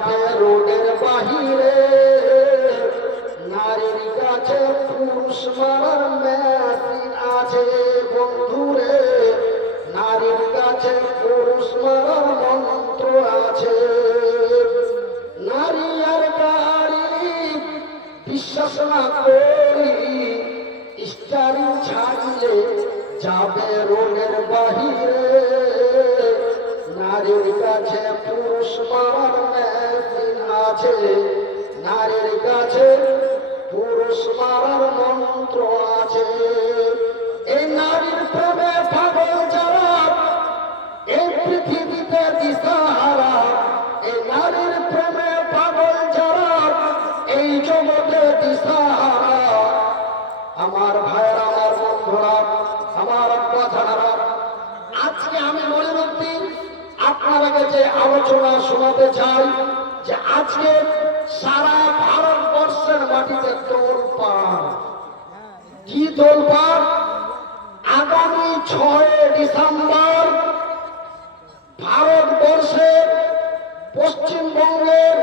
যাবে রোডের বাহিরে, নারীর কাছে পুরুষ মারার মেশিন আছে বন্ধুরে, নারীর কাছে পুরুষ মারার মন্ত্র আছে। নারী আর গাড়ি বিশ্বাস না করি, স্টারিং ছাড়লে যাবে রোডের বাহিরে, নারীর কাছে পুরুষ মারার মেশিন আছে, নারীর কাছে পুরুষ মারার মন্ত্র আছে। এই নারীর প্রেমে পাগল যারা, এই পৃথিবীতে দিশাহারা, এই নারীর প্রেমে পাগল যারা, এই জগতে দিশাহারা। আমার ভাইয়েরা, আমার বন্ধুরা, আমার আব্বা জানারা, আজকে আমি মনিরুদ্দিন আপনারা কাছে আলোচনা শোনাতে চাই যে আজকে সারা ভারতবর্ষের মাটিতে তোলপাড়। কি তোলপাড়? আগামী 6 ডিসেম্বর ভারতবর্ষের পশ্চিমবঙ্গের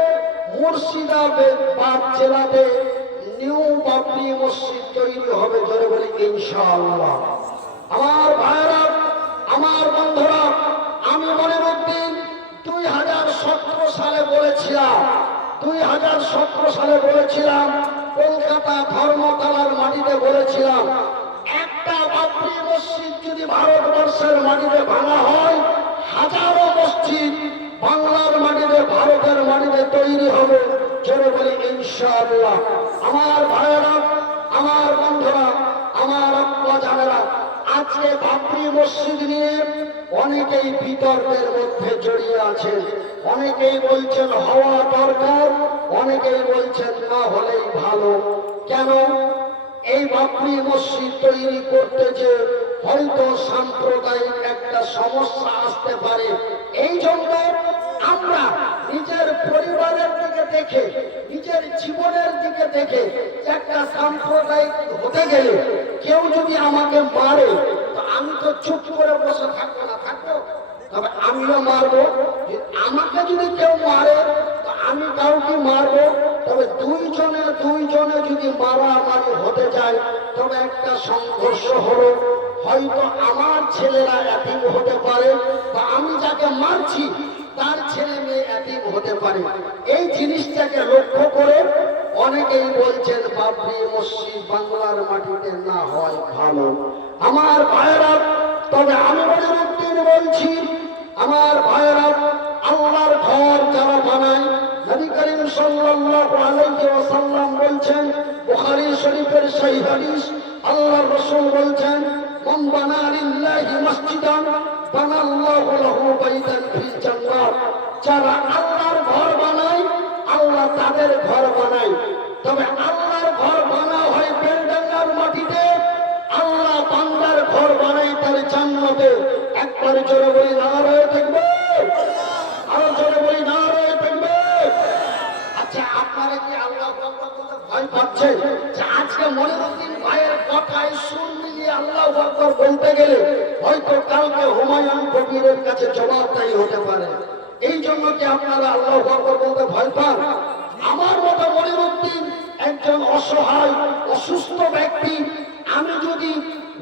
মুর্শিদাবাদ জেলাতে নিউ বাবরি মসজিদ তৈরি হবে। জোরে বলি ইনশাআল্লাহ। আমার ভাইরা, আমার বন্ধুরা, আমি মনিরুদ্দিন 2017 সালে বলেছিলাম, 2017 সালে বলেছিলাম, কলকাতা ধর্মতলার মাটিতে বলেছিলাম, একটা বাবরি মসজিদ যদি ভারতবর্ষের মাটিতে ভাঙা হয়, হাজারো মসজিদ বাংলার মাটিতে, ভারতের মাটিতে তৈরি হবে। জোরে বলি ইনশাআল্লাহ। আমার ভাইয়েরা, আমার বন্ধুরা, আমার আব্বা জানেরা, আজকে বাবরি মসজিদ নিয়ে অনেকেই বিতর্কের মধ্যে জড়িয়ে আছেন। অনেকেই বলছেন হওয়া দরকার, অনেকেই বলছেন না হলেই ভালো। কেন? এই বাবরি মসজিদ তৈরি করতে যে হয়তো সাম্প্রদায়িক একটা সমস্যা আসতে পারে, এই জন্য আমরা নিজের পরিবারের দিকে দেখে, নিজের জীবনের দিকে দেখে, একটা সাম্প্রদায়িক হতে গেলে কেউ যদি আমাকে মারে, তো আমি তো চুপ করে বসে থাকবো না, থাকবো, তবে আমিও মারবো। আমাকে যদি কেউ মারে, তো আমি কাউকে মারবো। তবে দুইজনে যদি মারামারি হতে যায়, তবে একটা সংঘর্ষ হলো, হয়তো আমার ছেলেরা এতিম হতে পারে, বা আমি যাকে মারছি তার ছেলে মেয়ে এতিম হতে পারে। এই জিনিসটাকে লক্ষ্য করে অনেকেই বলছেন বাবরি মসজিদ বাংলার মাটিতে না হয় ভালো। আমার ভাইয়েরা, তবে আমি মনিরুদ্দিন বলছি, আমার ভাইয়েরা, আল্লাহর ঘর যারা বানায়, নবী করিম সাল্লাল্লাহু আলাইহি ওয়াসাল্লাম বলছেন, বুখারী শরীফের সহিহ হাদিস, আল্লাহর রাসূল বলছেন, মান বানা লিল্লাহি মসজিদান বানাল্লাহু লাহু বাইতান ফিল জান্নাত। যারা আল্লাহর ঘর বানায়, আল্লাহ তাদের ঘর বানায়। তবে আল্লাহর ঘর বানা হয় বেলডাঙ্গার মাটিতে, আল্লাহ বান্দার ঘর বানায় তার জান্নাতে। একবার জোরে বলি নারায়ে তাকবীর, আরো জোরে বলি নারায়ে তাকবীর। আচ্ছা, আপনারা কি আল্লাহু আকবার বলতে ভয় পাচ্ছেন? যে আজকে মনিরুদ্দিন ভাইয়ের কথায় সুর মিলিয়ে আল্লাহু আকবার বলতে গেলে হয়তো কালকে হুমায়ুন কবিরের কাছে জবাবদাহি হতে পারে। এই জন্য কি আপনারা আল্লাহু আকবার বলতে ভয় পান? আমার মতো মনিরুদ্দিন একজন অসহায় অসুস্থ ব্যক্তি, আমি যদি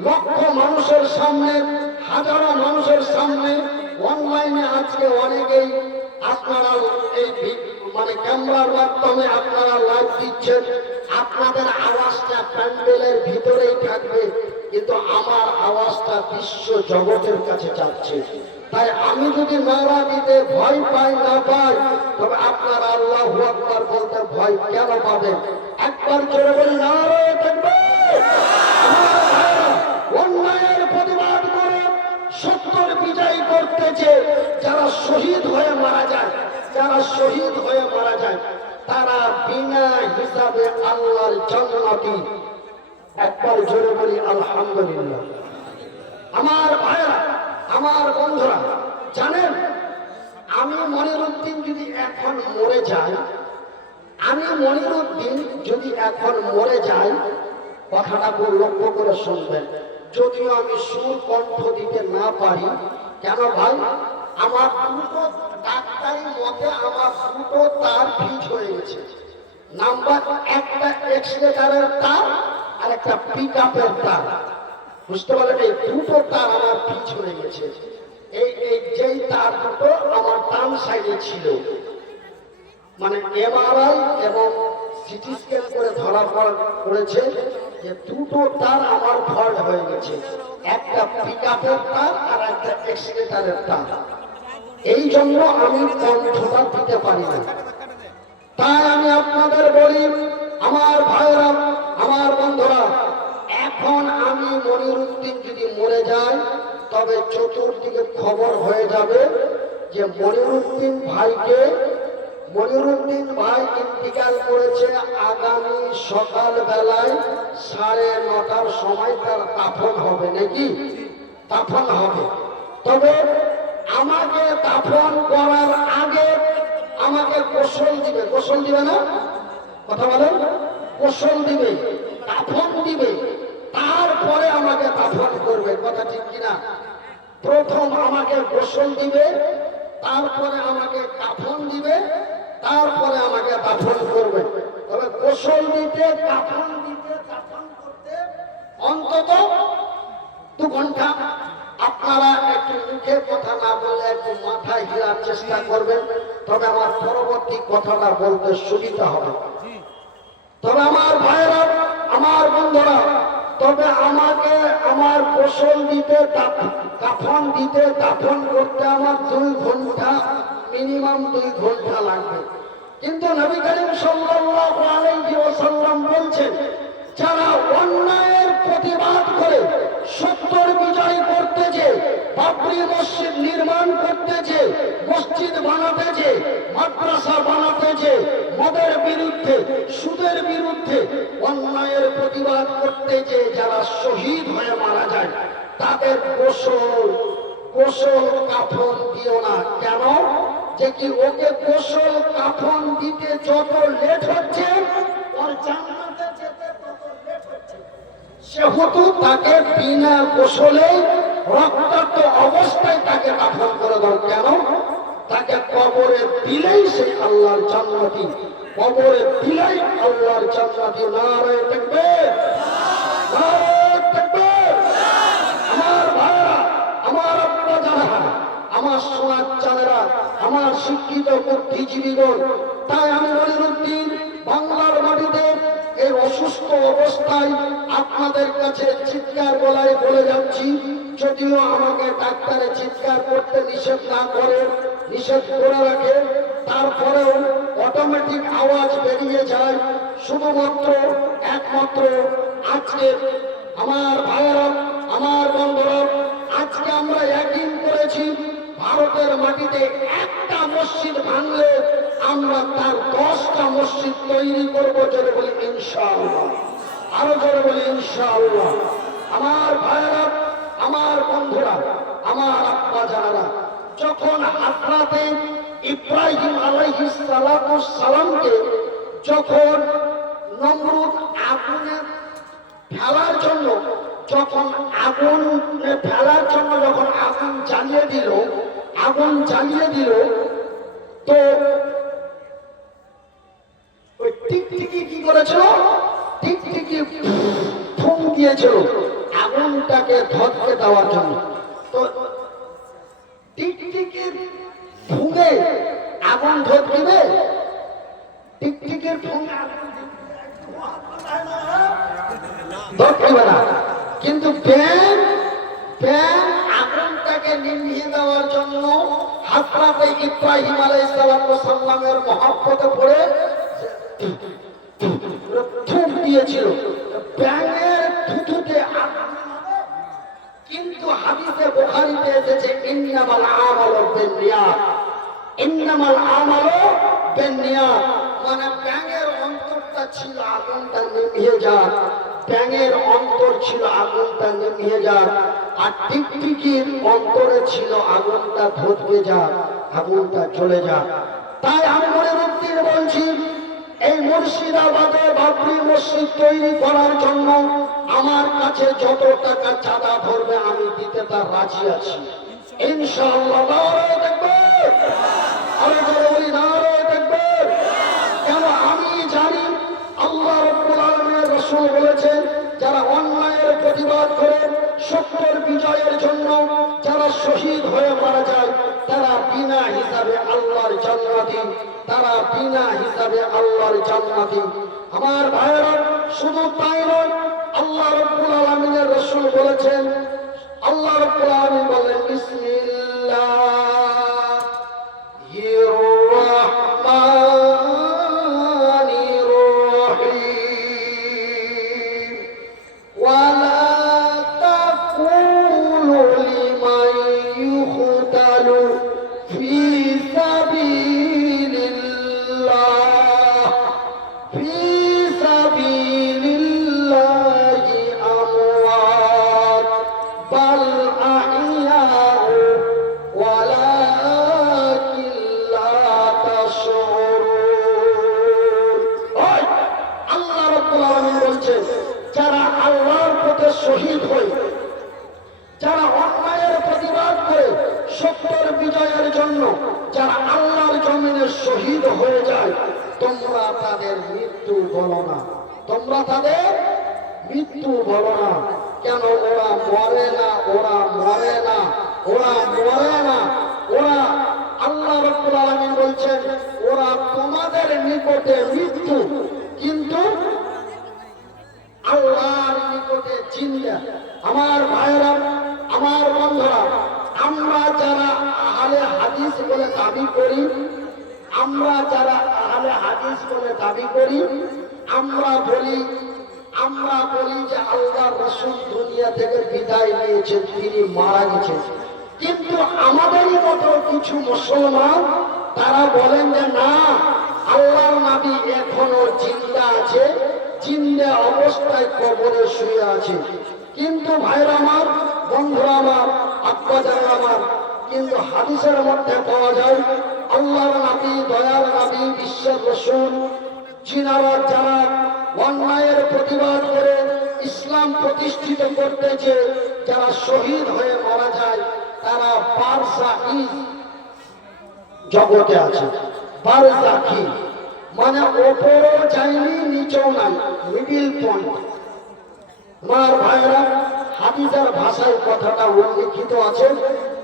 লক্ষ মানুষের সামনে, হাজারো মানুষের সামনে, অনলাইনে আজকে অনেকেই আপনারা এই ক্যামেরার মাধ্যমে আপনারা লাইভ দিচ্ছেন, আপনাদের আওয়াজটা প্যান্ডেলের ভিতরেই থাকবে, কিন্তু আমার আওয়াজটা বিশ্ব জগতের কাছে যাচ্ছে। তাই আমি যদি নারা দিতে ভয় পাই না পাই, তবে আপনারা আল্লাহু আকবার বলতে ভয় কেন পাবেন? একবার জোরে বলি নারায়ে তাকবীর। অন্যায়ের প্রতিবাদ করে সত্যের বিজয় করতেছে যারা শহীদ হয়ে মারা যায়, যারা শহীদ হয়ে মারা যায়, তারা বিনা হিসাবে আল্লাহর জান্নাতি। একবার জোরে বলি আলহামদুলিল্লাহ। আমার ভাইরা, আমার বন্ধুরা, জানেন আমি মনিরুদ্দিন যদি এখন মরে যাই, আমি মনিরুদ্দিন যদি এখন মরে যাই, কথাটা লক্ষ্য করে শুনবেন, যদিও আমি সুর কণ্ঠ দিতে না পারি। কেন ভাই? আমার দুটো ডাক্তারি মতে আমার দুটো তার ফিজ হয়ে গেছে। নাম্বার একটা এক্সিলেটারের তার আর একটা পিক আপের তার, বুঝতে পারলেন? এই দুটো তার আমার ফিজ হয়ে গেছে। এই যেই তার দুটো আমার ডান সাইডে ছিল, মানে এমআরআই এবং সিটি স্ক্যান করে ধরা পড়েছে যে দুটো তার আমার ফল্ট হয়ে গেছে, একটা পিকআপের তার আর একটা এক্সিলেটারের তার। এই জন্য আমি কণ্ঠটা দিতে পারি না। তাই আমি আপনাদের বলি, আমার ভাইরা, আমার বন্ধুরা, এখন আমি মনিরুদ্দিন যদি মরে যাই তবে চতুর্দিকে খবর হয়ে যাবে যে মনিরুদ্দিন ভাই ইন্তিকাল করেছে। আগামী সকাল বেলায় 9:30টার সময় তার দাফন হবে, নাকি? দাফন হবে। তবে আমাকে দাফন করার আগে আমাকে গোসল দিবে। গোসল দিবে না? কথা বলেন। গোসল দিবে, দাফন দিবে, তারপরে আমাকে দাফন করবে। কথা ঠিক কিনা? প্রথম আমাকে গোসল দিবে, তারপরে আমাকে কাফন দিবে, তারপরে আমাকে দাফন করবে। তবে গোসল দিতে, কাফন দিতে, দাফন করতে অন্তত 2 ঘন্টা। আপনারা একটু মুখে কথা না বললে একটু মাথায় ঘিরার চেষ্টা করবেন, তবে আমার পরবর্তী কথাটা বলতে সুবিধা হবে। তবে আমার ভাইয়েরা, আমার বন্ধুরা, তবে আমাকে আমার গোসল দিতে, কাফন দিতে, দাফন করতে আমার 2 ঘন্টা, মিনিমাম 2 ঘন্টা লাগবে। কিন্তু নবী করিম সাল্লাল্লাহু আলাইহি ওয়াসাল্লাম বলছেন, যারা অন্যায়ের প্রতিবাদ করে, সত্যের বিজয় করতে যে, বাবরি মসজিদ নির্মাণ করতে যে, মসজিদ বানাতে যে, মাদ্রাসা বানাতে যে, মদের বিরুদ্ধে, সুদের বিরুদ্ধে অন্যায়ের প্রতিবাদ করতে যে যারা শহীদ হয়ে মারা যায়, তাদের গোসল কাফন দিও না। কেন? যে কি ওকে গোসল কাফন দিতে যত লেট হচ্ছে, ওর জান্নাতে যেতে তত লেট হচ্ছে। সেহেতু তাকে বিনা গোসলে রক্তাক্ত অবস্থায় তাকে দাফন করে দাও। কেন? তাকে কবরে দিলেই সে আল্লাহর জান্নাতি, কবরে দিলেই আল্লাহর জান্নাতি। নারে তাকবীর, নারে তাকবীর। আমার ভাইরা, আমার আব্বা জানেরা, আমার সোনার চাঁদেরা, আমার শিক্ষিত বুদ্ধিজীবীগণ, তাই আমি মনিরুদ্দিন বাংলার মাটিতে এই অসুস্থ অবস্থায় আপনাদের কাছে চিৎকার গলায় বলে যাচ্ছি। যদিও আমাকে ডাক্তারে চিৎকার করতে নিষেধ না করে, নিষেধ করে রাখে, তারপরেও অটোমেটিক আওয়াজ বেরিয়ে যায়। শুধুমাত্র একমাত্র আজকে আমার ভাইয়েরা, আমার বন্ধুরা, আজকে আমরা ইয়াকিন করেছি ভারতের মাটিতে একটা মসজিদ ভাঙলে আমরা তার 10টা মসজিদ তৈরি করবো। জোরে বলি ইনশাআল্লাহ, আরো জোরে বলি ইনশাআল্লাহ। আমার ভাইয়েরা, আমার বন্ধুরা, আমার আব্বা জানারা, যখন হাজরাতে ইব্রাহিম আলাইহিস সালামকে যখন নমরুদ আগুনে ফেলার জন্য, যখন আগুনে ফেলার জন্য যখন আগুন জ্বালিয়ে দিল, তো ওই টিকটিকি কি করেছিল? টিকটিকি ফুঁক দিয়েছিল আগুনটাকে ধরতে দেওয়ার জন্য। তো টিকটিকির ফুঁকে আগুন ধরতে দিবে? টিকটিকির ফুঁকে ধরতে না, কিন্তু ব্যাং আগুনটাকে নিভিয়ে দেওয়ার জন্য হযরত ইব্রাহিম আলাইহিস সালামের মহব্বতে পড়ে থুক দিয়েছিল। ব্যাঙের থুথুতে আগুন, কিন্তু হাদিসে বুখারীতে এসেছে ইন্নামাল আমালু বিন্নিয়াত, ইন্নামাল আমালু বিন্নিয়াত, মানে ব্যাঙের অন্তরটা ছিল আগুনটা নিভিয়ে যাক, ব্যাঙের অন্তর ছিল আগুনটা নিভিয়ে যাক, আর টিকটিকির অন্তরে ছিল আগুনটা ধরতে যাক, আগুনটা চলে যাক। তাই আমি মনিরুদ্দিন বলছি, এই মুর্শিদাবাদে বাবরি মসজিদ তৈরি করার জন্য আমার কাছে যত টাকা চাঁদা ধরবে আমি দিতে তার রাজি আছি। ইনশাআল্লাহ। নারায়ে তাকবীর, আরে জোরে বলি নারায়ে তাকবীর। কেন? আমি জানি আল্লাহ রাব্বুল আলামিনের রাসূল বলেছেন, যারা অন্যায়ের প্রতিবাদ করে সত্যের বিজয়ের জন্য যারা শহীদ হয়ে মারা যায়, তারা বিনা হিসাবে আল্লাহর জান্নাতি, তারা বিনা হিসাবে আল্লাহর জান্নাতি। আমার ভাইয়েরা, শুধু তাই নয়, আল্লাহ রাব্বুল আলামিনের রাসূল বলেছেন, আল্লাহ রাব্বুল আলামিন বলেন, বিসমিল্লাহির রাহমানির রহিম, ওয়ালা তাকুলু লিমান ইউকতালু ফি সাবিলিল্লাহ, ফি সাবিলিল্লাহি আমওয়াত বাল আহইয়াউ ওয়ালাকিন লা তাশউরুন। ওই আল্লাহ রাব্বুল আলামিন বলছেন, যারা আল্লাহর পথে শহীদ হয়, যারা অন্যায়ের প্রতিবাদ করে সত্যের বিজয়ের জন্য যারা আল্লাহর জমিনে শহীদ হয়ে যায়, তোমরা তাদের মৃত্যু বলো না, তোমরা তাদের মৃত্যু বলো না। কেন? ওরা মরে না, ওরা মরে না, ওরা মরে না, ওরা, আল্লাহ রাব্বুল আলামিন বলছেন, ওরা তোমাদের নিকটে মৃত্যু, কিন্তু আল্লাহর নিকটে জিন্দা। আমার ভাইরা, আমার বন্ধুরা, আমরা যারা আহলে হাদিস বলে দাবি করি, আমরা যারা আহলে হাদিস বলে দাবি করি, আমরা বলি যে আল্লাহর রাসূল দুনিয়া থেকে বিদায় নিয়েছেন, তিনি মারা গেছেন। কিন্তু আমাদেরই মতো কিছু মুসলমান তারা বলেন যে না, আল্লাহর নবী এখনো জিন্দা আছে, জিন্দা অবস্থায় কবরে শুয়ে আছে। কিন্তু ভাইরা আমার, বন্ধুরা আমার, আব্বাজান আমার, কিন্তু হাদিসের মধ্যে পাওয়া যায় আল্লাহর নবী, দয়ার নবী, বিশ্বের রাসূল, যারা অন্যায়ের প্রতিবাদ করে ইসলাম প্রতিষ্ঠিত করতে যে যারা শহীদ হয়ে মারা যায়, তারা বারজাখী জগতে আছে। বারজাখী মানে ওপরও যায়নি, নিচেও নাই, মিডিল পয়েন্ট। আমার ভাইরা, হাদিসের ভাষায় কথাটা উল্লিখিত আছে,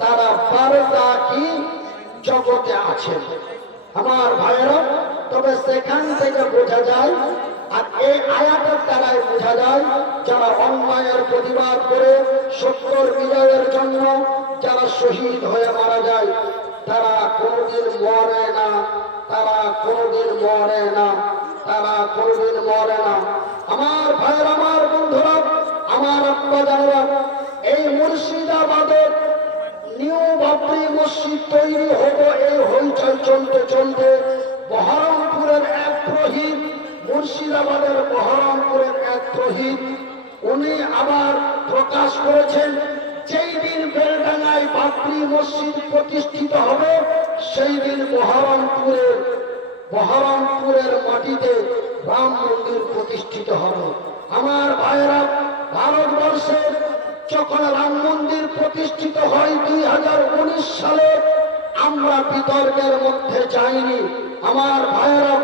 তারা বারজাখী জগতে আছে। আমার ভাইরা, তবে সেখান থেকে বোঝা যায়, আর এই আয়াতের দ্বারাই বোঝা যায়, যারা অন্যায়ের প্রতিবাদ করে সত্যের বিজয়ের জন্য যারা শহীদ হয়ে মারা যায়, তারা কোনোদিন মরে না, তারা কোনোদিন মরে না, তারা কোনোদিন মরে না। আমার ভাইয়ের, আমার বন্ধুরা, আমার আব্বাজানরা, এই মুর্শিদাবাদের নিউ বাবরি মসজিদ তৈরি হবো, এই হইচই চলতে চলতে বহরমপুরের এক প্রহীদ, মুর্শিদাবাদের বহরমপুরের এক প্রহীদ, উনি আবার প্রকাশ করেছেন, যেই দিন বেলডাঙ্গায় বাবরি মসজিদ প্রতিষ্ঠিত হবে, সেই দিন বহরমপুরের মাটিতে রাম মন্দির প্রতিষ্ঠিত হবে। আমার ভাইয়েরা, ভারতবর্ষে যখন রাম মন্দির প্রতিষ্ঠিত হয় 2019 সালে, আমরা বিতর্কের মধ্যে যাইনি। আমার ভাইয়েরা,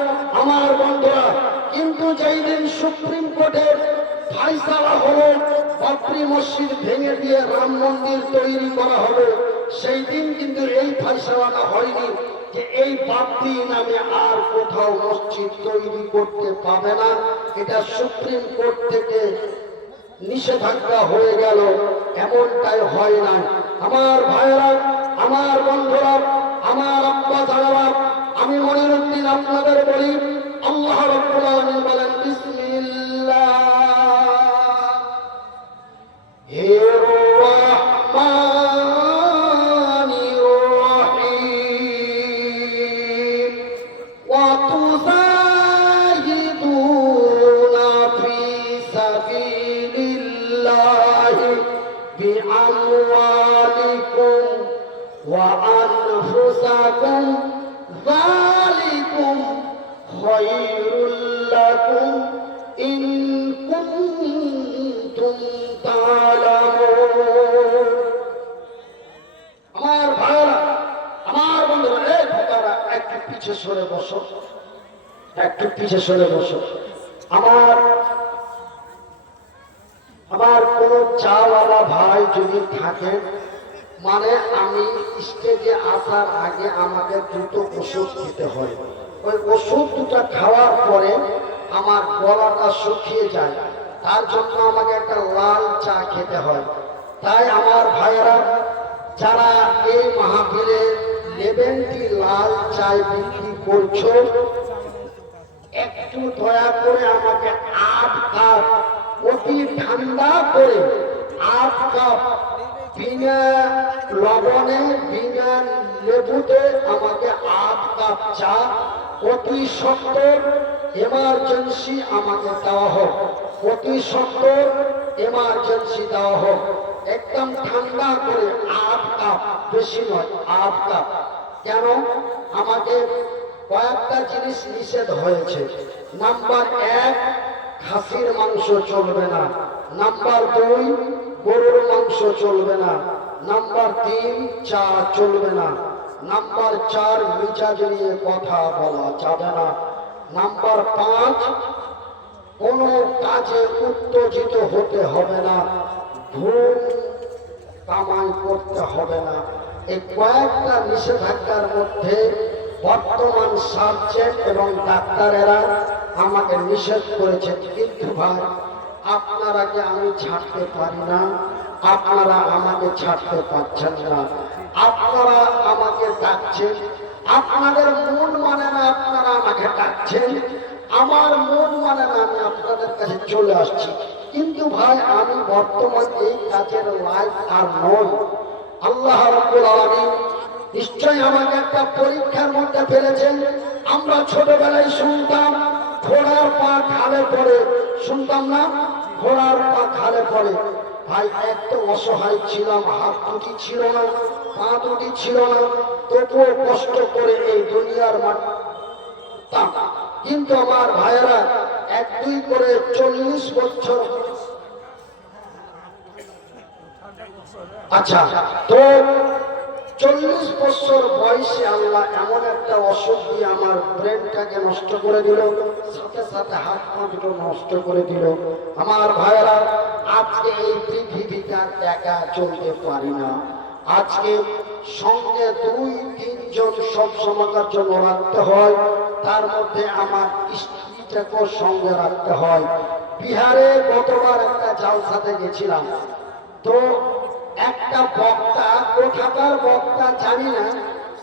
আমার বন্ধুরা, কিন্তু যেই দিন সুপ্রিম কোর্টের ফাইসালা হলো বাবরি মসজিদ ভেঙে দিয়ে রাম মন্দির তৈরি করা হবে, সেই দিন কিন্তু এই ফাইসালাটা হয়নি যে এই বাবরি নামে আর কোথাও মসজিদ তৈরি করতে পাবে না। এটা সুপ্রিম কোর্ট থেকে নিষেধাজ্ঞা হয়ে গেল, এমনটাই হয় না। আমার ভাইয়েরা, আমার বন্ধুরা, আমার আব্বা জানারা, আমি মনিরুদ্দিন আপনাদের বলি, আল্লাহ রাব্বুল আলামিন বলেন, বিসমিল্লাহির রাহমানির রহিম, ওয়া তুজাহিদুনা ফি সাবিলিল্লাহি বিআমওয়ালিকুম ওয়া আনফুসাকুম, যালিকুম খায়রুল লাকুম ইন কুনতুম তা'লামুন। বসো, একটু পিছে সরে বসো। আমার আমার কোন চাওয়ালা ভাই যদি থাকেন, মানে আমি স্টেজে আসার আগে আমাকে দুটো ওষুধ খেতে হয়। ওই ওষুধ দুটো খাওয়ার পরে আমার গলাটা শুকিয়ে যায়, তার জন্য আমাকে একটা লাল চা খেতে হয়। তাই আমার ভাইয়েরা যারা এই মাহফিলে লেবেনটি লাল চায় বিক্রি করছো, একটু দয়া করে আমাকে 8 কাপ অতি ঠান্ডা করে 8 কাপ বিনা লবণে বিনা লেবুতে আমাকে 8 কাপ চা অতি সত্তর এমার্জেন্সি আমাকে দেওয়া হোক, অতি সত্তর এমার্জেন্সি দেওয়া হোক। একদম ঠান্ডা করে 8 কাপ, বেশি নয় 8 কাপ। কেন আমাকে কয়েকটা জিনিস নিষেধ হয়েছে। নাম্বার 1, খাসির মাংস চলবে না। নাম্বার 2, গরুর মাংস চলবে না। নাম্বার 3, চা চলবে না। নাম্বার 4, মিজাজ নিয়ে কথা বলা যাবে না। নাম্বার 5, কোনো কাজে উত্তেজিত হতে হবে না, ধূম কামাই করতে হবে না। এই কয়েকটা নিষেধাজ্ঞার মধ্যে বর্তমান সার্জেন এবং ডাক্তারেরা আমাকে নিষেধ করেছে। কিন্তু ভাই, আপনারাকে আমি ছাড়তে পারি না, আপনারা আমাকে ছাড়তে পারছেন না। আপনারা আমাকে ডাকছেন, আপনাদের মন মানে না আপনারা আমাকে ডাকছেন, আমার মন মানে না আমি আপনাদের কাছে চলে আসছি। কিন্তু ভাই, আমি বর্তমান এই কাজের লাইফ আর নই। আল্লাহ রাব্বুল আলামিন নিশ্চয় আমাকে একটা পরীক্ষার মধ্যে ফেলেছেন। আমরা ছোটবেলায় শুনতাম ঘোড়ার পা খালে পড়ে, শুনতাম না? ঘোড়ার পা খালে পড়ে। ভাই, এত অসহায় ছিলাম, হাত দুটি ছিল না, পা দুটি ছিল না, তবুও কষ্ট করে এই দুনিয়ার মাটি। কিন্তু আমার ভাইয়েরা 1-2 করে 40 বছর, আচ্ছা, তো 40 বছর বয়সে আল্লাহ এমন একটা অসুখ দিয়ে আমার ব্রেনটাকে নষ্ট করে দিল, সাথে সাথে হাত পা দুটো নষ্ট করে দিল। আমার ভাইয়েরা, আজকে এই পৃথিবীটা একা চলতে পারি না। আজকে সঙ্গে 2-3 জন সব সময়কার জন্য রাখতে হয়, তার মধ্যে আমার স্ত্রীটাকেও সঙ্গে রাখতে হয়। বিহারে গতবার একটা জালসাতে গেছিলাম, তো একটা বক্তা, কোথাকার বক্তা জানি না,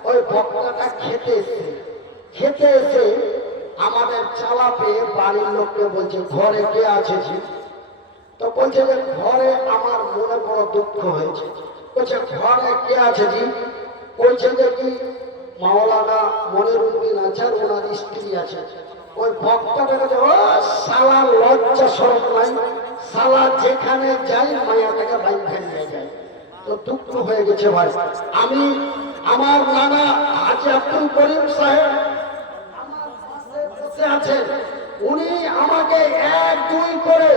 ওই বক্তাটা খেতে এসে আমাদের চালা পেয়ে বাড়ির লোককে বলছে, ঘরে কে আছে জি? তো বলছে যে ঘরে আমার মনে বড় দুঃখ হয়েছে। বলছে ঘরে কে আছে জি? বলছে যে কি মাওলানা মনিরুদ্দিন আছে আর ওনার স্ত্রী আছে। ওই বক্তাটা কাছে, ও শালা লজ্জা শরম নাই, শালা যেখানে যাই মায়াটাকে বাইরে নিয়ে যায়। তো দুঃখ হয়ে গেছে ভাই। আমি আমার নানা হাজী আব্দুল করিম সাহেব আছে, উনি আমাকে 1-2 করে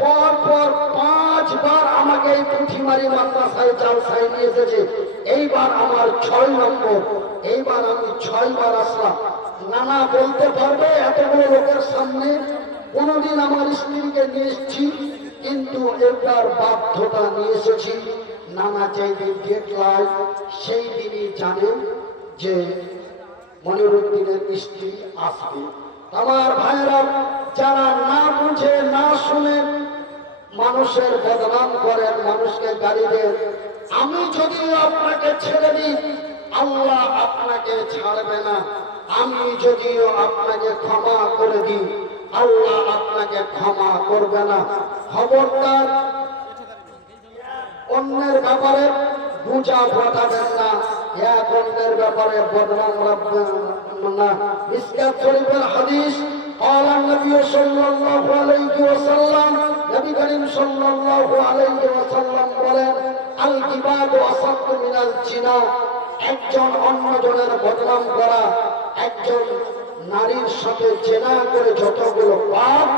পর পর 5 বার আমাকে এই পুঁথিমারি মাদ্রাসায় জালসায় নিয়ে এসেছে। এইবার আমার 6 নম্বর, এইবার আমি 6 বার আসলাম। নানা বলতে পারবে এতগুলো লোকের সামনে কোনদিন আমার স্ত্রীকে নিয়ে এসেছি, কিন্তু এবার বাধ্যতা নিয়ে এসেছি। নানা যেদিন দেখলাম সেই দিনই জানেন যে মনিরুদ্দিনের স্ত্রী আসবে। আমার ভাইয়েরা, যারা না বুঝে না শুনে মানুষের বদনাম করেন, মানুষকে গালি দেন, আমি যদি আপনাকে ছেড়ে দিই আল্লাহ আপনাকে ছাড়বে না। আমি যদিও আপনাকে ক্ষমা করে দিই আল্লাহ আপনাকে ক্ষমা করবে না। খবরদার অন্যের ব্যাপারে গুজব রটাবেন না, এক অন্যের ব্যাপারে বদনাম রাখবেন না। মিসকাত শরীফের হাদিস, قال النبي صلى الله عليه وسلم, নবী করিম সাল্লাল্লাহু আলাইহি ওয়াসাল্লাম বলেন, আল গিবাতু আসাদ্দু মিনাল জিনা। একজন অন্যজনের বদনাম করা, একজন নারীর সাথে জেনা করে যতগুলো পাপ,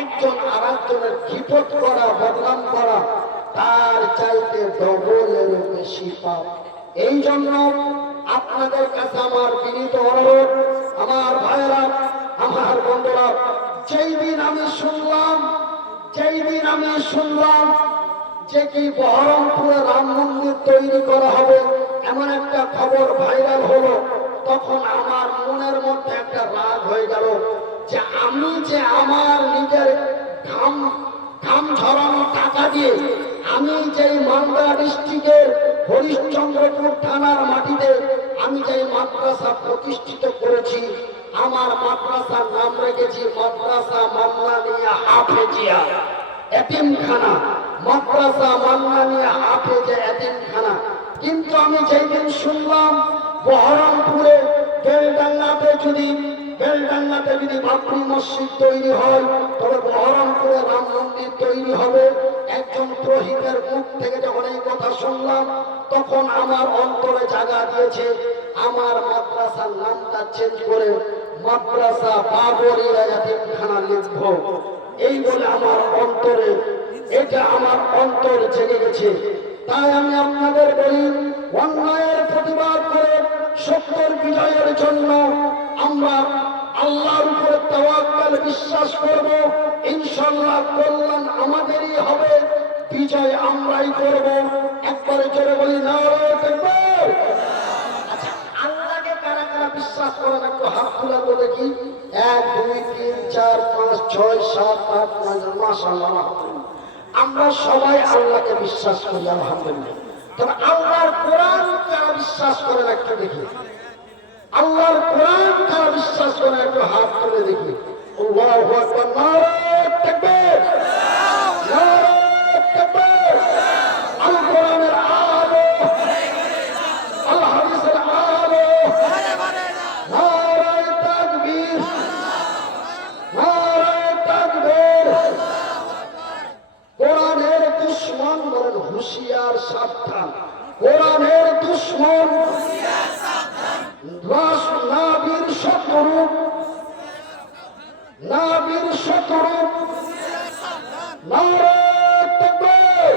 একজন আরেকজনের গীবত করা, বদনাম করা, তার চাইতে ডবলের বেশি পাপ। এই জন্য আপনাদের কাছে আমার বিনীত অনুরোধ, আমার ভাইয়েরা, আমার বন্ধুরা, যেই দিন আমি শুনলাম যে কি বহরমপুরে রাম মন্দির তৈরি করা হবে এমন একটা খবর ভাইরাল হলো, তখন আমার মনের মধ্যে একটা রাগ হয়ে গেল যে আমি যে আমার নিজের ঘাম ঝরানো টাকা দিয়ে আমি যেই মালদা ডিস্ট্রিক্টের হরিশ্চন্দ্রপুর থানার মাটিতে আমি যেই মাদ্রাসা প্রতিষ্ঠিত করেছি, আমার মাদ্রাসার নাম রেখেছি মাদ্রাসা মান্নানিয়া হাফেজিয়া এতিমখানা, মাদ্রাসা মান্নানিয়া হাফেজিয়া এতিমখানা। কিন্তু আমি যেই দিন শুনলাম বহরমপুরে বেলডাঙ্গাতে যদি বাবরি মসজিদ তৈরি হয়, তবে বহরমপুরে রাম মন্দির তৈরি হবে, একজন পুরোহিতের মুখ থেকে যখন এই কথা শুনলাম, তখন আমার অন্তরে জায়গা দিয়েছে আমার মাদ্রাসার নামটা চেঞ্জ করে মাদ্রাসা বাবরিয়া এতিমখানা লিখব। এই বলে আমার অন্তরে, এটা আমার অন্তর জেগে গেছে। তাই আমি আপনাদের বলি, অন্যায়ের প্রতিবাদ করে সত্যের বিজয়ের জন্য আমরা আল্লাহর উপরে তাওয়াক্কুল বিশ্বাস করব, ইনশাআল্লাহ কল্যাণ আমাদেরই হবে, বিজয় আমরাই করব। একবারে জোরে বলি নারে তাকবীর। আচ্ছা, আল্লাহকে কারা কারা বিশ্বাস করেন একটু হাত তুলে তো দেখি। 1 2 3 4 5 6 7 8 9 মাশাআল্লাহ। আমরা সবাই আল্লাহকে বিশ্বাস করি আলহামদুলিল্লাহ। তবে আল্লাহর কোরআন কারা বিশ্বাস করেন একটু দেখি। আল্লাহর কোরআন কারা বিশ্বাস করেন একটু হাত তুলে দেখি। আল্লাহু আকবার, নারে তাকবীর, নারে তাকবীর। আল কোরআনের আলো, আল হাদিসের আলো, নারে তাকবীর, নারে তাকবীর। কোরআনের দুশমন বলেন হুঁশিয়ার সাবধান, কোরআনের দুশমন নাবির শত্রু, নাবির শত্রু, নারে তাকবীর।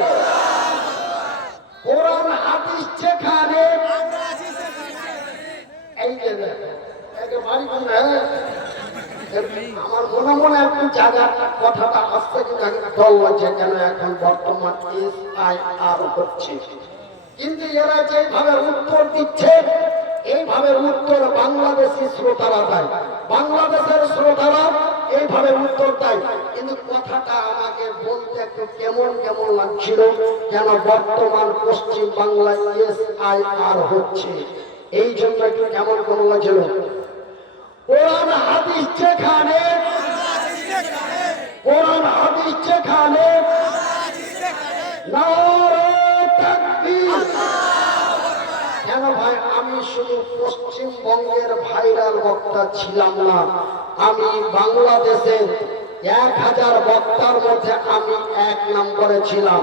কোরআন হাদিস যেখানে এই যে একেবারে আমার মনে মনে একটু জায়গা কথাটা আসতে কিন্তু দল হচ্ছে কেন এখন বর্তমান SIR হচ্ছে, কিন্তু এরা যেভাবে উত্তর দিচ্ছে এইভাবে উত্তর বাংলাদেশি শ্রোতারা দেয়, বাংলাদেশের শ্রোতারা এইভাবে উত্তর দেয়। কিন্তু কথাটা আমাকে বলতে একটু কেমন কেমন লাগছিল, কেন বর্তমান পশ্চিম বাংলায় SIR হচ্ছে, এই জন্য একটু কেমন কেমন লাগছিল। কোরআন হাদিস যেখানে, কোরআন হাদিস যেখানে, নারে তাকবীর। কেন ভাই, আমি শুধু পশ্চিমবঙ্গের ভাইরাল বক্তা ছিলাম না, আমি বাংলাদেশের 1000 বক্তার মধ্যে আমি 1 নম্বরে ছিলাম।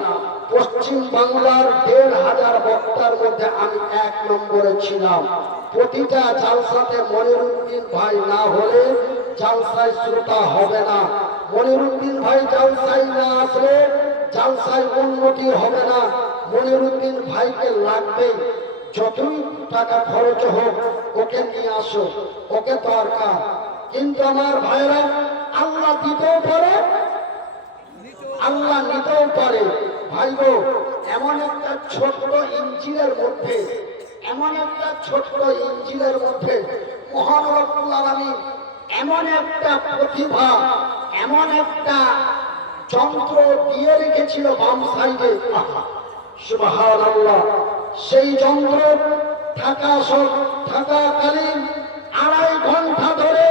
পশ্চিম বাংলার 1500 বক্তার মধ্যে আমি 1 নম্বরে ছিলাম। প্রতিটা জালসাতে মনিরুদ্দিন ভাই না হলে জালসায় শ্রোতা হবে না। মনিরুদ্দিন ভাই জালসায় না আসলে জালসায় উন্নতি হবে না। মনিরুদ্দিন ভাইকে লাগবে, যতই টাকা খরচ হোক ওকে নিয়ে আসো, ওকে দরকার। কিন্তু আমার ভাইরা, আল্লাহ দিতেও পারে, আল্লাহ নিতেও পারে। ভাই গো, এমন একটা ছোট্ট ইঞ্জিনের মধ্যে, এমন একটা ছোট্ট ইঞ্জিনের মধ্যে মহান রব্বুল আলামিন এমন একটা প্রতিভা, এমন একটা যন্ত্র দিয়ে রেখেছিল বাম সাইডে, সুবহানাল্লাহ। সেই যন্ত্র থাকাকালীন 2.5 ঘন্টা ধরে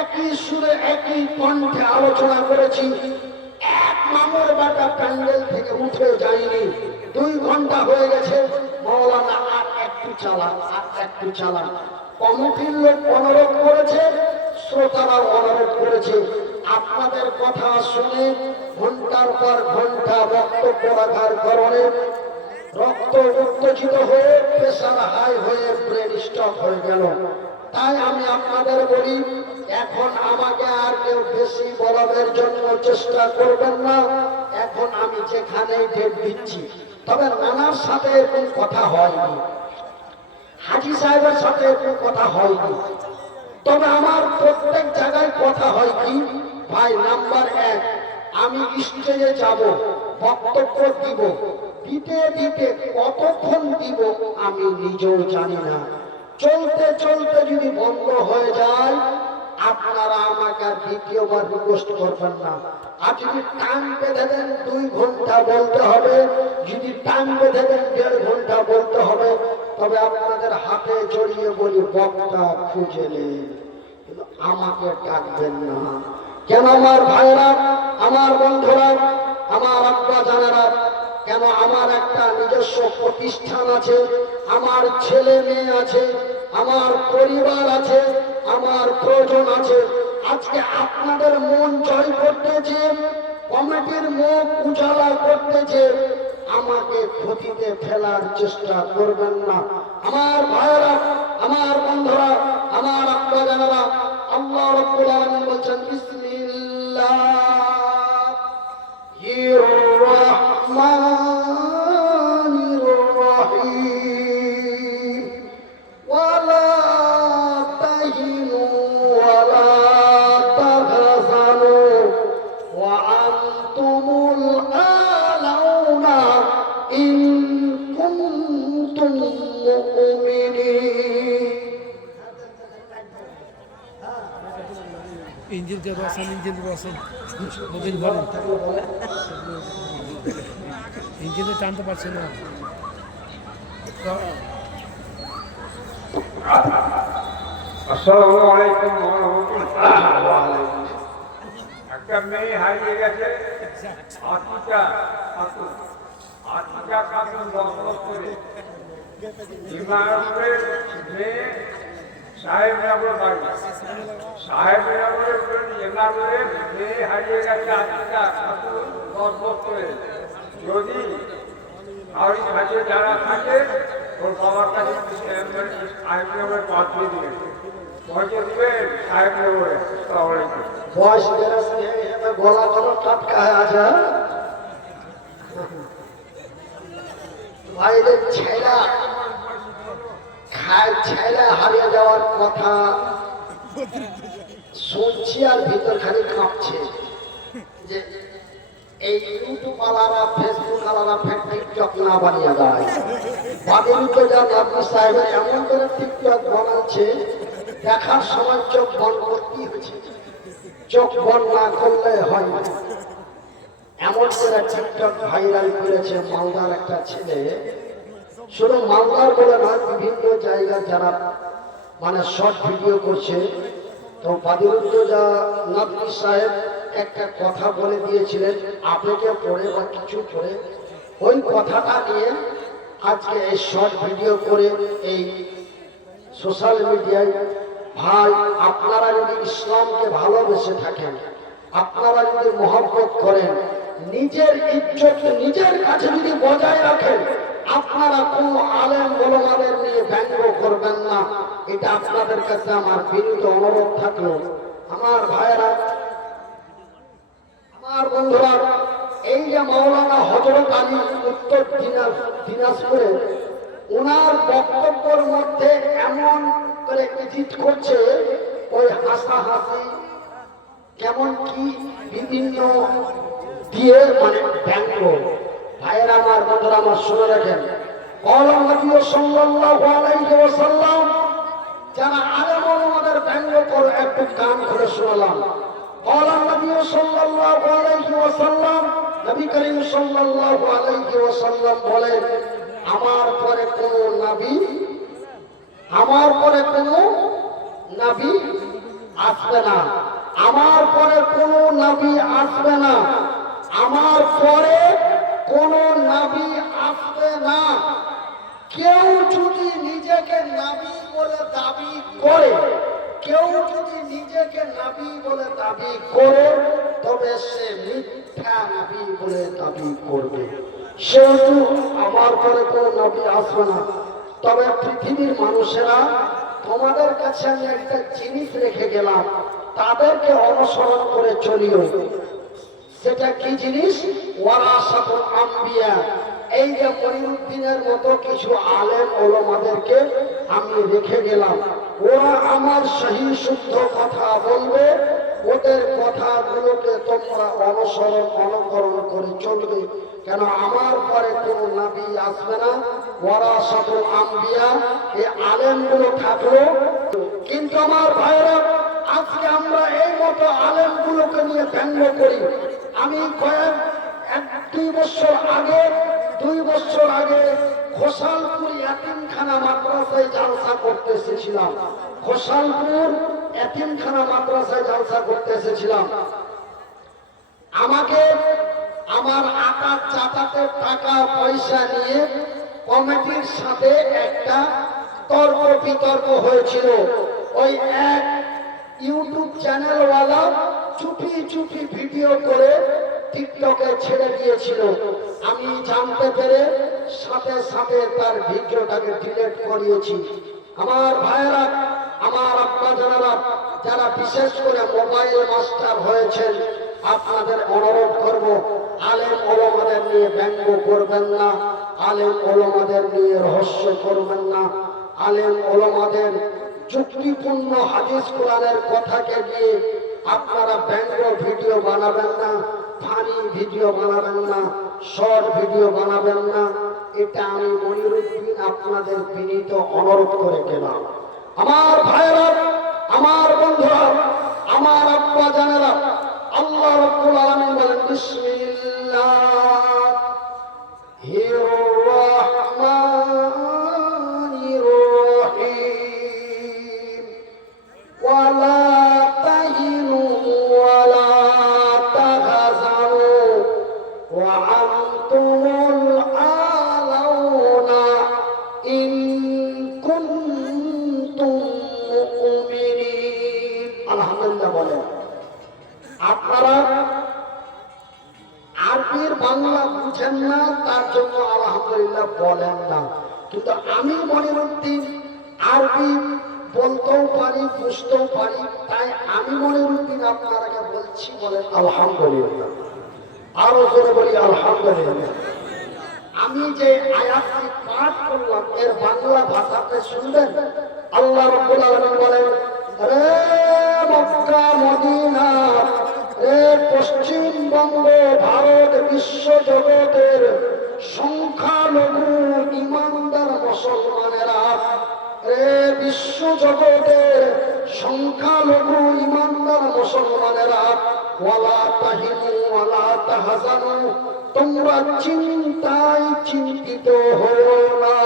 একই সুরে একই কণ্ঠে আলোচনা করেছি। এক মামুর বাটা প্যান্ডেল থেকে উঠে যায়নি। 2 ঘন্টা হয়ে গেছে, মাওলানা আর একটু চালান, আর একটু চালান। কমিটির লোক অনুরোধ করেছে, শ্রোতারাও অনুরোধ করেছে। আপনাদের কথা শুনে ঘন্টার পর ঘন্টা বক্তব্য রাখার কারণে রক্ত উত্তেজিত হয়ে প্রেসার হাই হয়ে ব্রেন স্ট্রোক হয়ে গেল। তাই আমি আপনাদের বলি, এখন আমাকে আর কেউ বেশি বলার জন্য চেষ্টা করবেন না। এখন আমি যেখানেই ডেট দিচ্ছি, তবে নানার সাথে এরকম কথা হয়নি, হাজি সাহেবের সাথে এরকম কথা হয়নি। তবে আমার প্রত্যেক জায়গায় কথা হয় কি ভাই, নাম্বার এক, আমি স্টেজে যাব, বক্তব্য দিব, দিতে দিতে কতক্ষণ দিব আমি নিজেও জানি না। চলতে চলতে যদি বন্ধ হয়ে যায়, আপনারা আমাকে আর দ্বিতীয়বার রিকোয়েস্ট করবেন না। আর যদি টান বেঁধে দেন 2 ঘন্টা বলতে হবে, যদি টান বেঁধে দেন 1.5 ঘন্টা বলতে হবে, তবে আপনাদের হাতে জড়িয়ে বলি বক্তা খুঁজে নেন, কিন্তু আমাকে ডাকবেন না। কেন আমার ভাইরা, আমার বন্ধুরা, আমার আব্বা জানেরা, কেন আমার একটা নিজস্ব প্রতিষ্ঠান আছে, আমার ছেলে মেয়ে আছে, আমার পরিবার আছে, আমার প্রয়োজন আছে। আজকে আপনাদের মন জয় করতে যে, কমিটির মুখ উজালা করতে যে, আমাকে ক্ষতিতে ফেলার চেষ্টা করবেন না। আমার ভাইরা, আমার বন্ধুরা, আমার আব্বা জানেরা, আল্লাহ রাব্বুল আলামিন বলেন বিসমিল্লাহির রহমানির রহিম ওয়ালা তাহিনু ওয়ালা তাহজানু ওয়া আনতুমুল আলাউনা ইন কুনতুম মুমিনিন। ইঞ্জিল দিয়ে বসেন, ইঞ্জিল বসেন, নবীন বলেন, ইঞ্জিলে টানতে পারছে না। আসসালামু আলাইকুম ওয়া রাহমাতুল্লাহ। একটা মেয়ে হারিয়ে গেছে, আতিকা খাতুন। আতিকা খাতুন 10 বছরে ইমামের মেয়ে সাহেবনগর বাড়ি। সাহেবনগরের ইমামের মেয়ে হারিয়ে গেছে, আতিকা খাতুন 10 বছরে। যদি কারোর কাছে যারা থাকে ওর বাবার কাছে সাহেবনগরে পাঠিয়ে দিয়েছে। পৌঁছে দিবেন সাহেবনগরে। আসসালামু আলাইকুম। বয়স বেড়েছে, গলা কত টাটকা হয়ে আছে। বাইরে ছেলা খায়, ছেলা হারিয়ে যাওয়ার কথা শুনছি আর ভিতর খালি কাঁপছে যে এই ইউটিউব আলারা, ফেসবুক আলারা ফের টিকটক না বানিয়ে দেয়। বাদিলকে যা নাবি সাহেবের এমন করে টিকটক বানাচ্ছে, দেখার সময় চোখ বন্ধ করতেই হচ্ছে, চোখ বন্ধ না করলে হয় না। এমন করে টিকটক ভাইরাল করেছে মালদার একটা ছেলে। শুধু মালদার বলে নয়, বিভিন্ন জায়গায় যারা মানে শর্ট ভিডিও করছে। তো বাদিলুদ্দোজা নবী সাহেব একটা কথা বলে দিয়েছিলেন আবেগে পড়ে বা কিছু পড়ে, ওই কথাটা নিয়ে আজকে এই শর্ট ভিডিও করে এই সোশ্যাল মিডিয়ায়। ভাই, আপনারা যদি ইসলামকে ভালোবেসে থাকেন, আপনারা যদি মহব্বত করেন, নিজের ইজ্জত নিজের কাছে যদি বজায় রাখেন, আপনারা কোন আলেম ওলামাদের নিয়ে ব্যঙ্গ করবেন না। এটা আপনাদের কাছে আমার বিনীত অনুরোধ থাকলো। আমার ভাইয়েরা, আমার বন্ধুরা, এই যে মাওলানা হযরত আলী উত্তর দিনাজপুরে, ওনার বক্তব্যের মধ্যে এমন করে এডিট করছে, ওই হাসাহাসি কেমন কি বিভিন্ন দিয়ে মানে ব্যঙ্গ। ভাইয়েরা, আমার বন্ধুরা, আমার শুনে রাখেন, নবী সাল্লাল্লাহু আলাইহি ওয়াসাল্লাম যারা আলেম ওলামাদের ব্যঙ্গ করে, একটু কান করে শোনালাম। নবী সাল্লাল্লাহু আলাইহি ওয়াসাল্লাম, নবী করিম সাল্লাল্লাহু আলাইহি ওয়াসাল্লাম বলেন, আমার পরে কোন নবী আসবে না, আমার পরে কোন নবী আসবে না, আমার পরে কোন নবী আসবে না। কেউ যদি নিজেকে নবী বলে দাবি করে, কেউ যদি নিজেকে নবী বলে দাবি করে, তবে সে মিথ্যা নবী বলে দাবি করবে। সেহেতু আমার পরে কোন নবী আসবে না। তবে পৃথিবীর মানুষেরা, তোমাদের কাছে আমি একটা জিনিস রেখে গেলাম, তাদেরকে অনুসরণ করে চলিও। সেটা কি জিনিস? ওয়ারাসাতুল আম্বিয়া। এই যে মনিরুদ্দিনের মতো কিছু আলেম ওলামাদেরকে আমি রেখে গেলাম, ওরা আমার সহি শুদ্ধ কথা বলবে, ওদের কথাগুলোকে তোমরা অনুকরণ করে চলবে। কেন আমার পরে কোনো নবী আসবে না, ওয়ারাসাতুল আম্বিয়া, এই আলেমগুলো থাকলো। কিন্তু আমার ভাইরা, আজকে আমরা এই মতো আলেমগুলোকে নিয়ে ব্যঙ্গ করি। আমি দুই বছর আগে খোসালপুর এতিমখানা মাদ্রাসায় জালসা করতে এসেছিলাম। খোসালপুর এতিমখানা মাদ্রাসায় জালসা করতে এসেছিলাম। আমাকে আমার আকার চাচাতে টাকা পয়সা নিয়ে কমিটির সাথে একটা তর্ক বিতর্ক হয়েছিল। ওই এক ইউটিউব চ্যানেলওয়ালা চুপি চুপি ভিডিও করে টিকটকে ছেড়ে দিয়েছিল। আমি জানতে পেরে সাথে সাথে তার ভিডিওটাকে ডিলিট করিয়েছি। আমার ভাইয়েরা, আমার আব্বা জানারা, যারা বিশেষ করে মোবাইল মাস্টার হয়েছেন, আপনাদের অনুরোধ করব, আলেম ওলামাদের নিয়ে ব্যঙ্গ করবেন না, আলেম ওলামাদের নিয়ে রহস্য করবেন না, আলেম ওলামাদের যুক্তিপূর্ণ হাদিস কোরআনের কথাকে নিয়ে আপনারা ব্যঙ্গ ভিডিও বানাবেন না, ফানি ভিডিও বানাবেন না, শর্ট ভিডিও বানাবেন না। এটা আমি মনিরুদ্দিন আপনাদের বিনীত অনুরোধ করে গেলাম। আমার ভাইরা, আমার বন্ধুরা, আমার আব্বা জানেরা, আল্লাহ রাব্বুল আলামিন বলেন বিসমিল্লাহির রাহমানির রহিম ওয়ালা তাহিনু ওয়ালা তাহজানু ওয়া আনতুমুল আলাউনা ইন কুনতুম মুমিনিন। আলহামদুলিল্লাহ বলেন। আপনারা আরবির বাংলা বুঝেন না, তার জন্য আলহামদুলিল্লাহ বলেন না। কিন্তু আমি মনিরুদ্দিন আরবি বলতেও পারি, বুঝতেও পারি, তাই আমি মনিরুদ্দিন আপনারাকে বলছি, বলেন আলহামদুলিল্লাহ। আরো জোরে বলি আলহামদুলিল্লাহ। আমি যে আয়াতটি পাঠ করলাম এর বাংলা ভাষাতে শুনবেন। আল্লাহ রাব্বুল আলামিন বলেন, রে মক্কা মদিনা, রে পশ্চিমবঙ্গ ভারত বিশ্ব জগতের সংখ্যালঘু ইমানদার মুসলমানেরা, রে বিশ্ব জগতের সংখ্যালঘু ইমানদার মুসলমানেরা, ওয়ালা তাহিনু ওয়ালা তাহজানু, তোমরা চিন্তায় চিন্তিত হও না।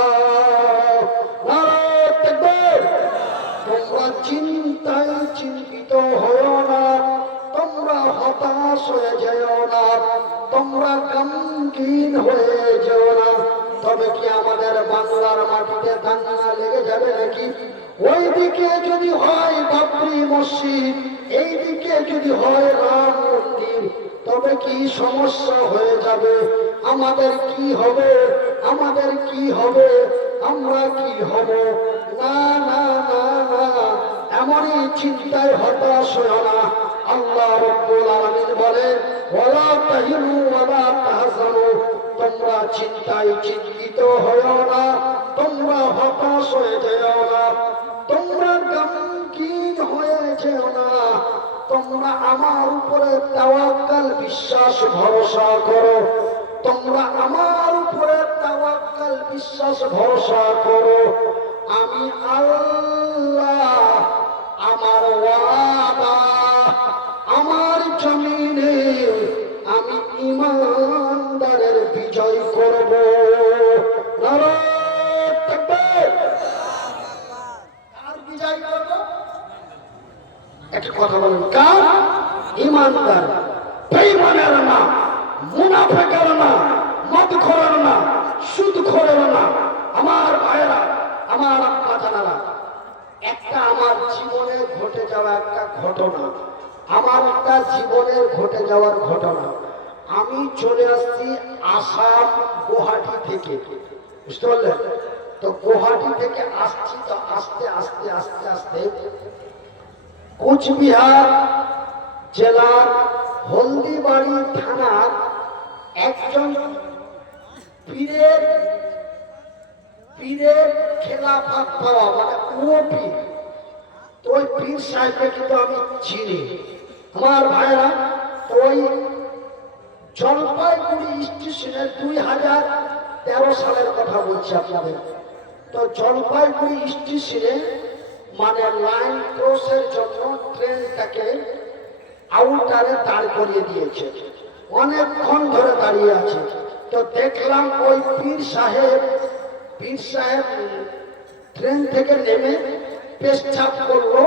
নারায়ে তাকবীর। তোমরা চিন্তায় চিন্তিত হও না, তোমরা হতাশ হয়ে যেও না, তোমরা গমগীন হয়ে যেও না। তবে কি আমাদের বাংলার মাটিতে দাঙ্গা লেগে যাবে নাকি? ওইদিকে যদি হয় বাবরি মসজিদ, এইদিকে যদি হয় রাম মন্দির, তবে কি সমস্যা হয়ে যাবে? আমাদের কি হবে? আমাদের কি হবে? আমরা কি হব? না না না না, এমনই চিন্তায় হতাশ হও না। আল্লাহ রাব্বুল আলামিন বলে, ওয়ালা তাহিনু ওয়ালা তাহজানু, তোমরা চিন্তায় চিন্তিত হও না, তোমরা হতাশ হয়ে যেও না, তোমরা গমগীন হয়ে যেও না। তোমরা আমার উপরে তাওয়াক্কাল, বিশ্বাস ভরসা করো। তোমরা আমার উপরে তাওয়াক্কাল, বিশ্বাস ভরসা করো। আমি আল্লাহ, আমার ওয়াদা, আমার জমিনে আমি ঈমানদারের বিজয় করব। নারায়ে তাকবীর। কার বিজয় করব? একটা কথা বলেন, কার? ঈমানদার। বেঈমানের না, মুনাফিকের না, মদখোরের না, সুদখোরের না। আমার ভাইয়েরা, আমার আব্বা জানারা, একটা আমার জীবনে ঘটে যাওয়া একটা ঘটনা, আমার একটা জীবনের ঘটে যাওয়ার ঘটনা। আমি চলে আসছি আসাম, গুয়াহাটি থেকে, বুঝতে পারলেন তো? গুয়াহাটি থেকে আসছি, তো আস্তে আস্তে আস্তে আস্তে কোচবিহার জেলার হলদিবাড়ি থানার একজন পীরের খেলাফত পাওয়া, মানে ওপি, পীর সাহেবকে কিন্তু আমি চিনি। আমার ভাইরা, তো ওই জলপাইগুড়ি স্টেশনে 2013 সালের কথা বলছি আপনাদের। তো জলপাইগুড়ি স্টেশনে মানে লাইন ক্রসের জন্য ট্রেনটাকে আউটারে দাঁড় করিয়ে দিয়েছে, অনেকক্ষণ ধরে দাঁড়িয়ে আছে। তো দেখলাম ওই পীর সাহেব ট্রেন থেকে নেমে পেচ্ছাপ করলো,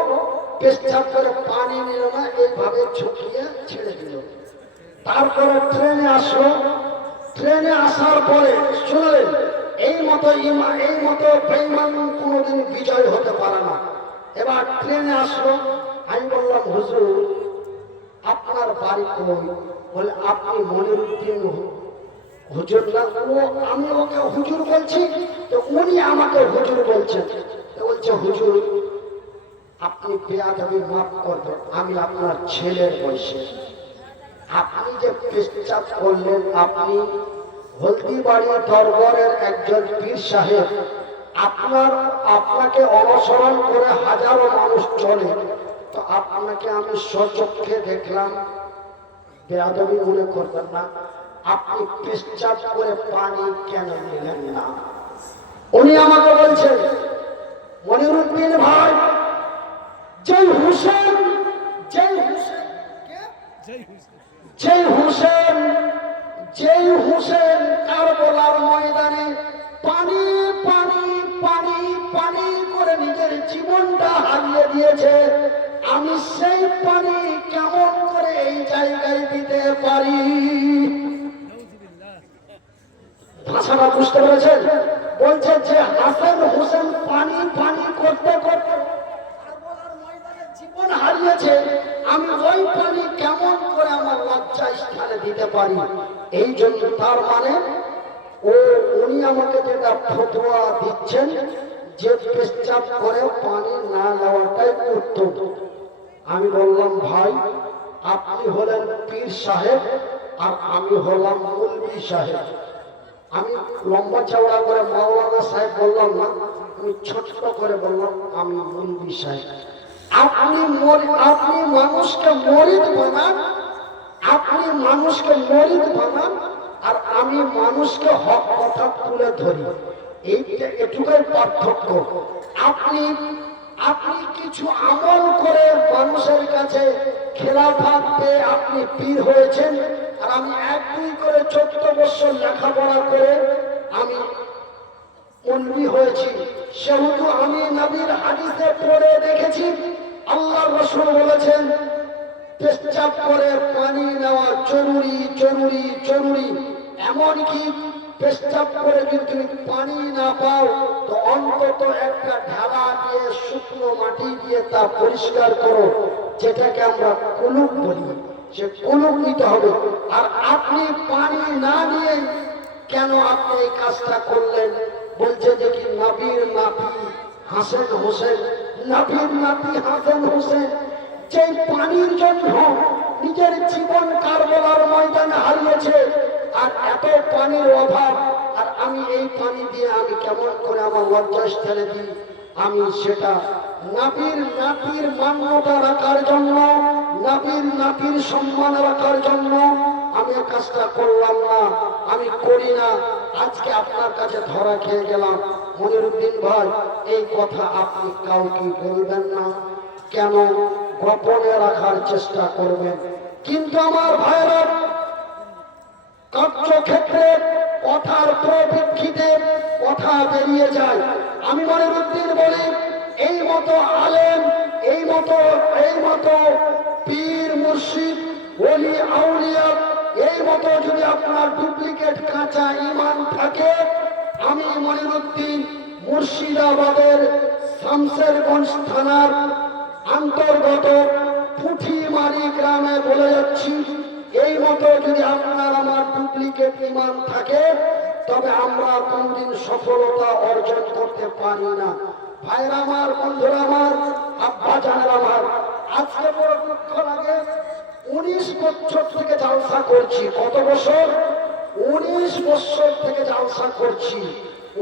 পেচ্ছাপ করে পানি নিল না, এইভাবে ঝুঁকিয়ে ছেড়ে দিল। তারপরে ট্রেনে আসলো, ট্রেনে আসার পরে শুনলেন এই মতো বেঈমান কোনোদিন বিজয় হতে পারে না। এবার ট্রেনে আসলো, আমি বললাম হুজুর আপনার বাড়ি কই? বলে আপনি মনিরুদ্দিন হুজুর না? আমি ওকে হুজুর বলছি, তো উনি আমাকে হুজুর বলছেন। তো বলছে হুজুর আপনি বেয়াদবি মাফ করবেন, আমি আপনার ছেলের বয়সে। আপনি যে পেচ্ছাপ করলেন, আপনি হলদিবাড়ি দরবারের একজন পীর সাহেব, আপনাকে অনুসরণ করে হাজারো মানুষ চলে, তো আপনাকে আমি স্বচক্ষে দেখলাম, বেয়াদবি মনে করবেন না, আপনি পেচ্ছাপ করে পানি কেন নিলেন না? উনি আমাকে বলছেন মনিরুদ্দিন ভাই, যেই হুসেন কারবালার ময়দানে পানি পানি পানি পানি করে নিজের জীবনটা হারিয়ে দিয়েছে, আমি সেই পানি কেমন করে এই জায়গায় দিতে পারি? ভাষাটা বুঝতে পেরেছেন? বলছে যে হাসান হোসেন পানি পানি করতে করতে কারবালার ময়দানে জীবন হারিয়েছে, আমি ওই পানি কেমন করে আমার লজ্জা স্থানে দিতে পারি? এই জন্য তার মানে উনি আমাকে যেটা ফতোয়া দিচ্ছেন যে পেচ্ছাপ করে পানি না নেওয়াটাই উত্তম। আমি বললাম ভাই আপনি হলেন পীর সাহেব আর আমি হলাম মৌলভী সাহেব। আমি লম্বা চওড়া করে মাওলানা সাহেব বললাম না, আমি ছোট্ট করে বললাম আমি মৌলভী সাহেব। আপনি মানুষকে মরিদ বানান, আর আমি মানুষকে হক কথা তুলে ধরি, এটুকুই পার্থক্য। আপনি কিছু আমল করে মানুষের কাছে খেলাফত পেয়ে আপনি পীর হয়েছেন, আর আমি 1-2 করে 14 বছর লেখাপড়া করে আমি মৌলভী হয়েছি। সেহেতু আমি নবীর হাদিসে পড়ে দেখেছি, আল্লাহ রাসূল বলেছেন পেচ্ছাপ করে পানি নেওয়া জরুরি জরুরি জরুরি। এমনকি পেচ্ছাপ করে যদি তুমি পানি না পাও তো অন্তত একটা ঢালা দিয়ে শুকনো মাটি দিয়ে তা পরিষ্কার করো, যেটাকে আমরা কুলুপ বলি, সে কুলুপ নিতে হবে। আর আপনি পানি না নিয়ে কেন আপনি এই কাজটা করলেন? বলছে যে কি নবীর নাতি হাসান হোসেন, নবীর নাতি হাসান হোসেন যে পানির জন্য নিজের জীবন কারবালার ময়দানে হারিয়েছে, আর এত পানির অভাব, আর আমি এই পানি দিয়ে আমি কেমন করে আমার লজ্জাস্থানে দিই? আমি সেটা নবীর নাতির মান্যতা রাখার জন্য, নবীর নাতির সম্মান রাখার জন্য আমি কাজটা করলাম না, আমি করি না। আজকে আপনার কাছে ধরা খেয়ে গেলাম। মনিরুদ্দিন ভাই এই কথা আপনি কাউকে বলবেন না, কেন? গোপনে রাখার চেষ্টা করবেন। কিন্তু আমার ভাইরা কার্যক্ষেত্রে কথার প্রবৃত্তিতে কথা বেরিয়ে যায়। আমি মনিরুদ্দিন বলি এই মতো আলেম, এই মতো পীর মুর্শিদ ওলি আউলিয়া, এই মতো যদি আপনার ডুপ্লিকেট কাঁচা ঈমান থাকে, আমি মনিরুদ্দিন মুর্শিদাবাদের শামসেরগঞ্জ থানার অন্তর্গত পুঠিমারি গ্রামে বলে যাচ্ছি, এই মতো যদি আপনার আমার ডুপ্লিকেট ঈমান থাকে তবে আমরা কোনদিন সফলতা অর্জন করতে পারি না। ভাইরা আমার, বন্ধুরা আমার, আব্বা জানেন আমার, আজকে বড় দুঃখ লাগে, 19 বছর থেকে জালসা করছি। কত বছর? 19 বছর থেকে জালসা করছি।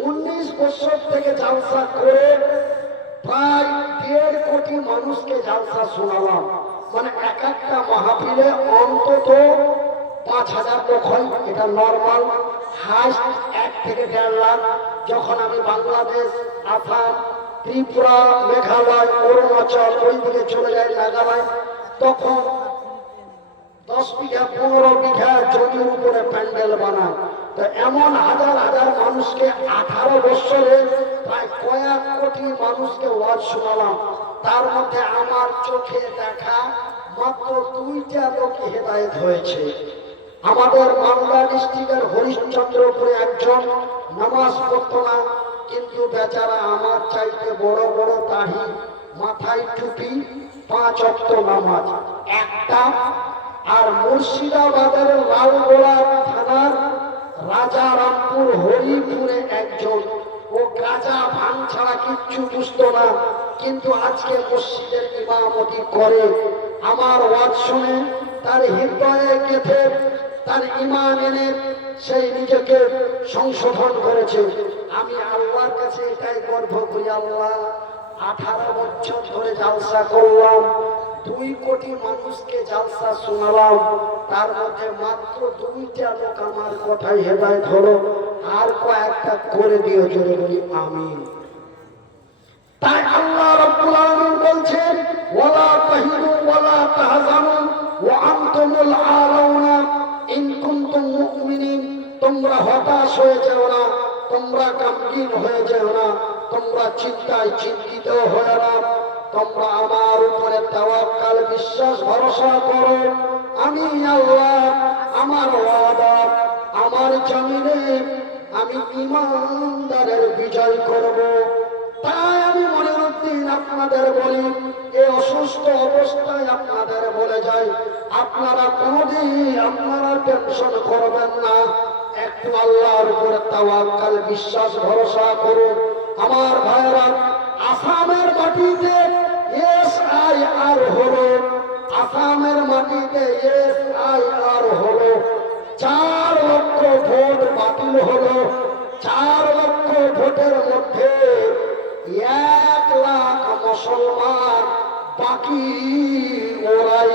19 বছর থেকে জালসা করে প্রায় 1.5 কোটি মানুষকে জালসা শোনালাম, মানে এক একটা মাহফিলে অন্তত 5,000 লোক হয়, এটা নর্মাল। হাইস্ট 1 থেকে 1.5 লাখ। যখন আমি বাংলাদেশ, আসাম, ত্রিপুরা, মেঘালয়, অরুণাচল ওই দিকে চলে যাই, নাগাল্যান্ড, তখন 10 বিঘা 15 বিঘা জমির উপরে প্যান্ডেল বানায়। তো এমন হাজার হাজার মানুষকে 18 বছরে প্রায় কয়েক কোটি মানুষকে ওয়াজ শোনালাম। তার মধ্যে আমার চোখে দেখা মাত্র 2টা লোক হেদায়েত হয়েছে। আমাদের মালদা ডিস্ট্রিক্টের হরিশ্চন্দ্রপুরে একজন নামাজ পড়তো না, কিন্তু বেচারা আমার চাইতে বড় বড় দাড়ি, মাথায় টুপি, 5 ওয়াক্ত নামাজ একটা। আর মুর্শিদাবাদের লালগোলা থানার রাজারামপুর হরিপুরে একজন, ও গাঁজা ভাঙ ছাড়া কিচ্ছু বুঝতো না, কিন্তু আজকে মসজিদের ইমামতি করে। আমার ওয়াজ শুনে তার হৃদয়ে গেঁথে তার ঈমান এনে সেই নিজেকে সংশোধন করেছে। আমি আল্লাহর কাছে এটাই গর্ব করি, আল্লাহ 18 বছর ধরে জালসা করলাম, 2 কোটি মানুষকে জালসা শোনালাম, তার মধ্যে মাত্র 2টা লোক আমার কথায় হেদায়েত হলো। আর কয়েকটা করে দিও, জোরে বলি আমিন। তাই আল্লাহ রাব্বুল আলামিন বলছেন, ওয়ালা তাহিনু ওয়ালা তাহজানু ওয়া আনতুমুল আলাউনা ইন কুনতুম মুমিনিন। তোমরা হতাশ হয়ে যেও না, তোমরা গমগীন হয়ে যেও না, তোমরা চিন্তায় চিন্তিত হয়ে না, তোমরা আমার উপরে তাওয়াক্কাল, বিশ্বাস ভরসা করো। আমি আল্লাহ, আমার ওয়াদা, আমার জমিনে আমি ঈমানদারের বিজয় করব। তাই আমি মনিরুদ্দিন আপনাদের বলি, এই অসুস্থ অবস্থায় আপনাদের বলে যাই, আপনারা কোনদিন আপনারা টেনশন করবেন না, একটু আল্লাহর উপরে তাওয়াক্কাল, বিশ্বাস ভরসা করুন। আমার ভাইরা, আসামের মাটিতে SIR হলো, আসামের মাটিতে SIR হলো, 4 লক্ষ ভোট বাতিল হলো। 4 লক্ষ ভোটের মধ্যে 1 লাখ মুসলমান, বাকি ওরাই।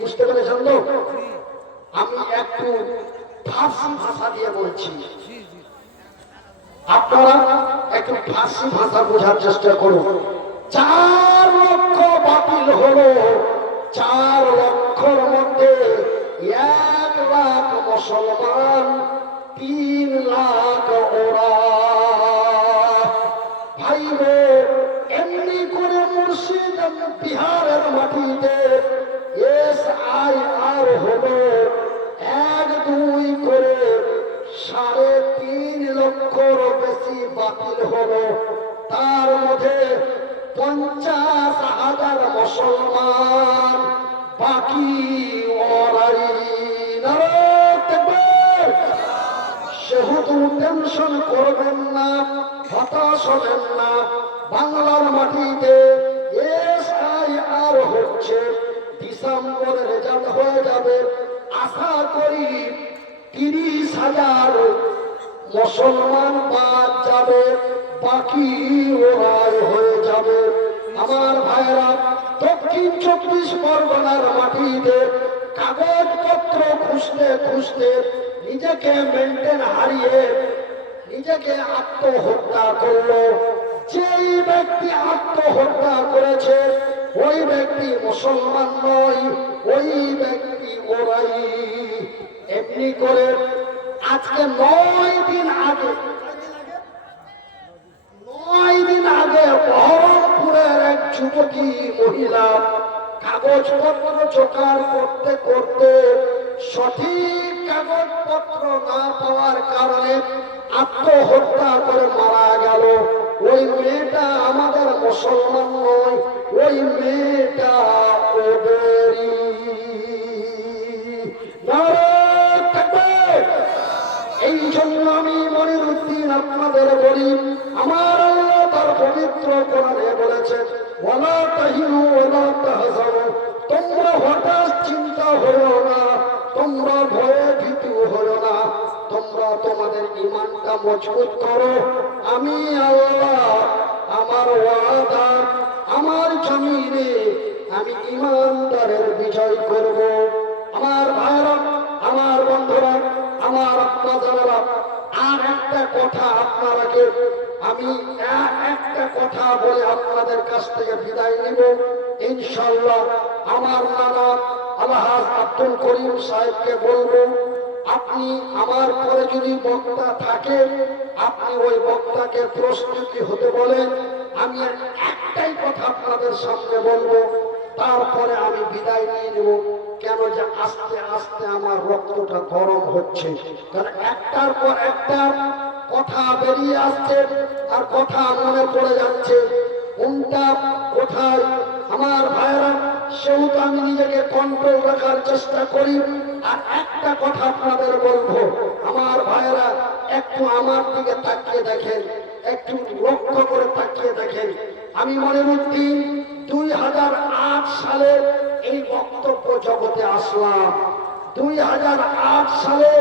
বুঝতে পেরেছেন তো? আমি একটু ফার্সি ভাষা দিয়ে বলছি, আপনারা একটু ফার্সি ভাষা বোঝার চেষ্টা করুন। 4 লক্ষ বাতিল হলো, 4 লক্ষর মধ্যে 1 লাখ মুসলমান, 3 লাখ ওরা। ভাই গো, এমনি করে মুর্শিদ বিহারের মাটিতে SIR হলো 1-2 করে 3.5 লক্ষর বেশি বাতিল হলো। তার মধ্যে 50,000 মুসলমান, বাকি ওরাই। সেহেতু টেনশন করবেন না, হতাশ হবেন না। বাংলার মাটিতে SIR হচ্ছে, ডিসেম্বরে রেজাল্ট হয়ে যাবে। আশা করি 30,000 মুসলমান বাদ যাবে, বাকি ওরাই হয়ে যাবে। আমার ভাইরা, দক্ষিণ 24 পরগনার মাটিতে কাগজপত্র খুঁজতে খুঁজতে নিজেকে মেনটেন হারিয়ে নিজেকে আত্মহত্যা করলো। যেই ব্যক্তি আত্মহত্যা করেছে ওই ব্যক্তি মুসলমান নয়, ওই ব্যক্তি ওরাই। এমনি করে আজকে 9 দিন আগে বহরমপুরের এক যুবতী মহিলা কাগজপত্র জোগাড় করতে করতে সঠিক কাগজপত্র না পাওয়ার কারণে আত্মহত্যা করে মারা গেল। ওই মেয়েটা আমাদের মুসলমান নয়, ওই মেয়েটা ওদেরই। এই জন্য আমি মনিরুদ্দিন আপনাদের বলি, আমার আল্লাহ তার পবিত্র কোরআনে বলেছেন, ওয়ালা তাহিনু ওয়ালা তাহজানু, তোমরা হঠাৎ চিন্তা হইও না, তোমরা ভয়ে ভীতু হইও না, তোমরা তোমাদের ঈমানটা মজবুত করো। আমি আল্লাহ আমার ওয়াদা, আমার জমিনে আমি ইমানদারের বিজয় করব। আমার ভাইরা, আমার বন্ধুরা, আমার আপনারা, আর একটা কথা আপনারাকে আমি একটা কথা বলে আপনাদের কাছ থেকে বিদায় নিব ইনশাআল্লাহ। আমার নানা আলহাজ আব্দুল করিম সাহেবকে বলবো, আপনি আমার পরে যদি বক্তা থাকে আপনি ওই বক্তাকে প্রস্তুতি হতে বলেন। আমি একটাই কথা আপনাদের সামনে বলবো, তারপরে আমি বিদায় নিয়ে নেব। কেন যে আস্তে আস্তে আমার রক্তটা গরম হচ্ছে, কারণ একটার পর একটা কথা বেরিয়ে আসছে আর কথা মনে পড়ে যাচ্ছে কোনটা কোথায়। আমার ভাইয়েরা, সেহেতু আমি নিজেকে কন্ট্রোল রাখার চেষ্টা করি। আর একটা কথা আপনাদের বলবো, আমার ভাইয়েরা একটু আমার দিকে তাকিয়ে দেখেন, একটু লক্ষ্য করে তাকিয়ে দেখেন। আমি মনিরুদ্দিন 2008 সালে এই বক্তব্য জগতে আসলাম। 2008 সালে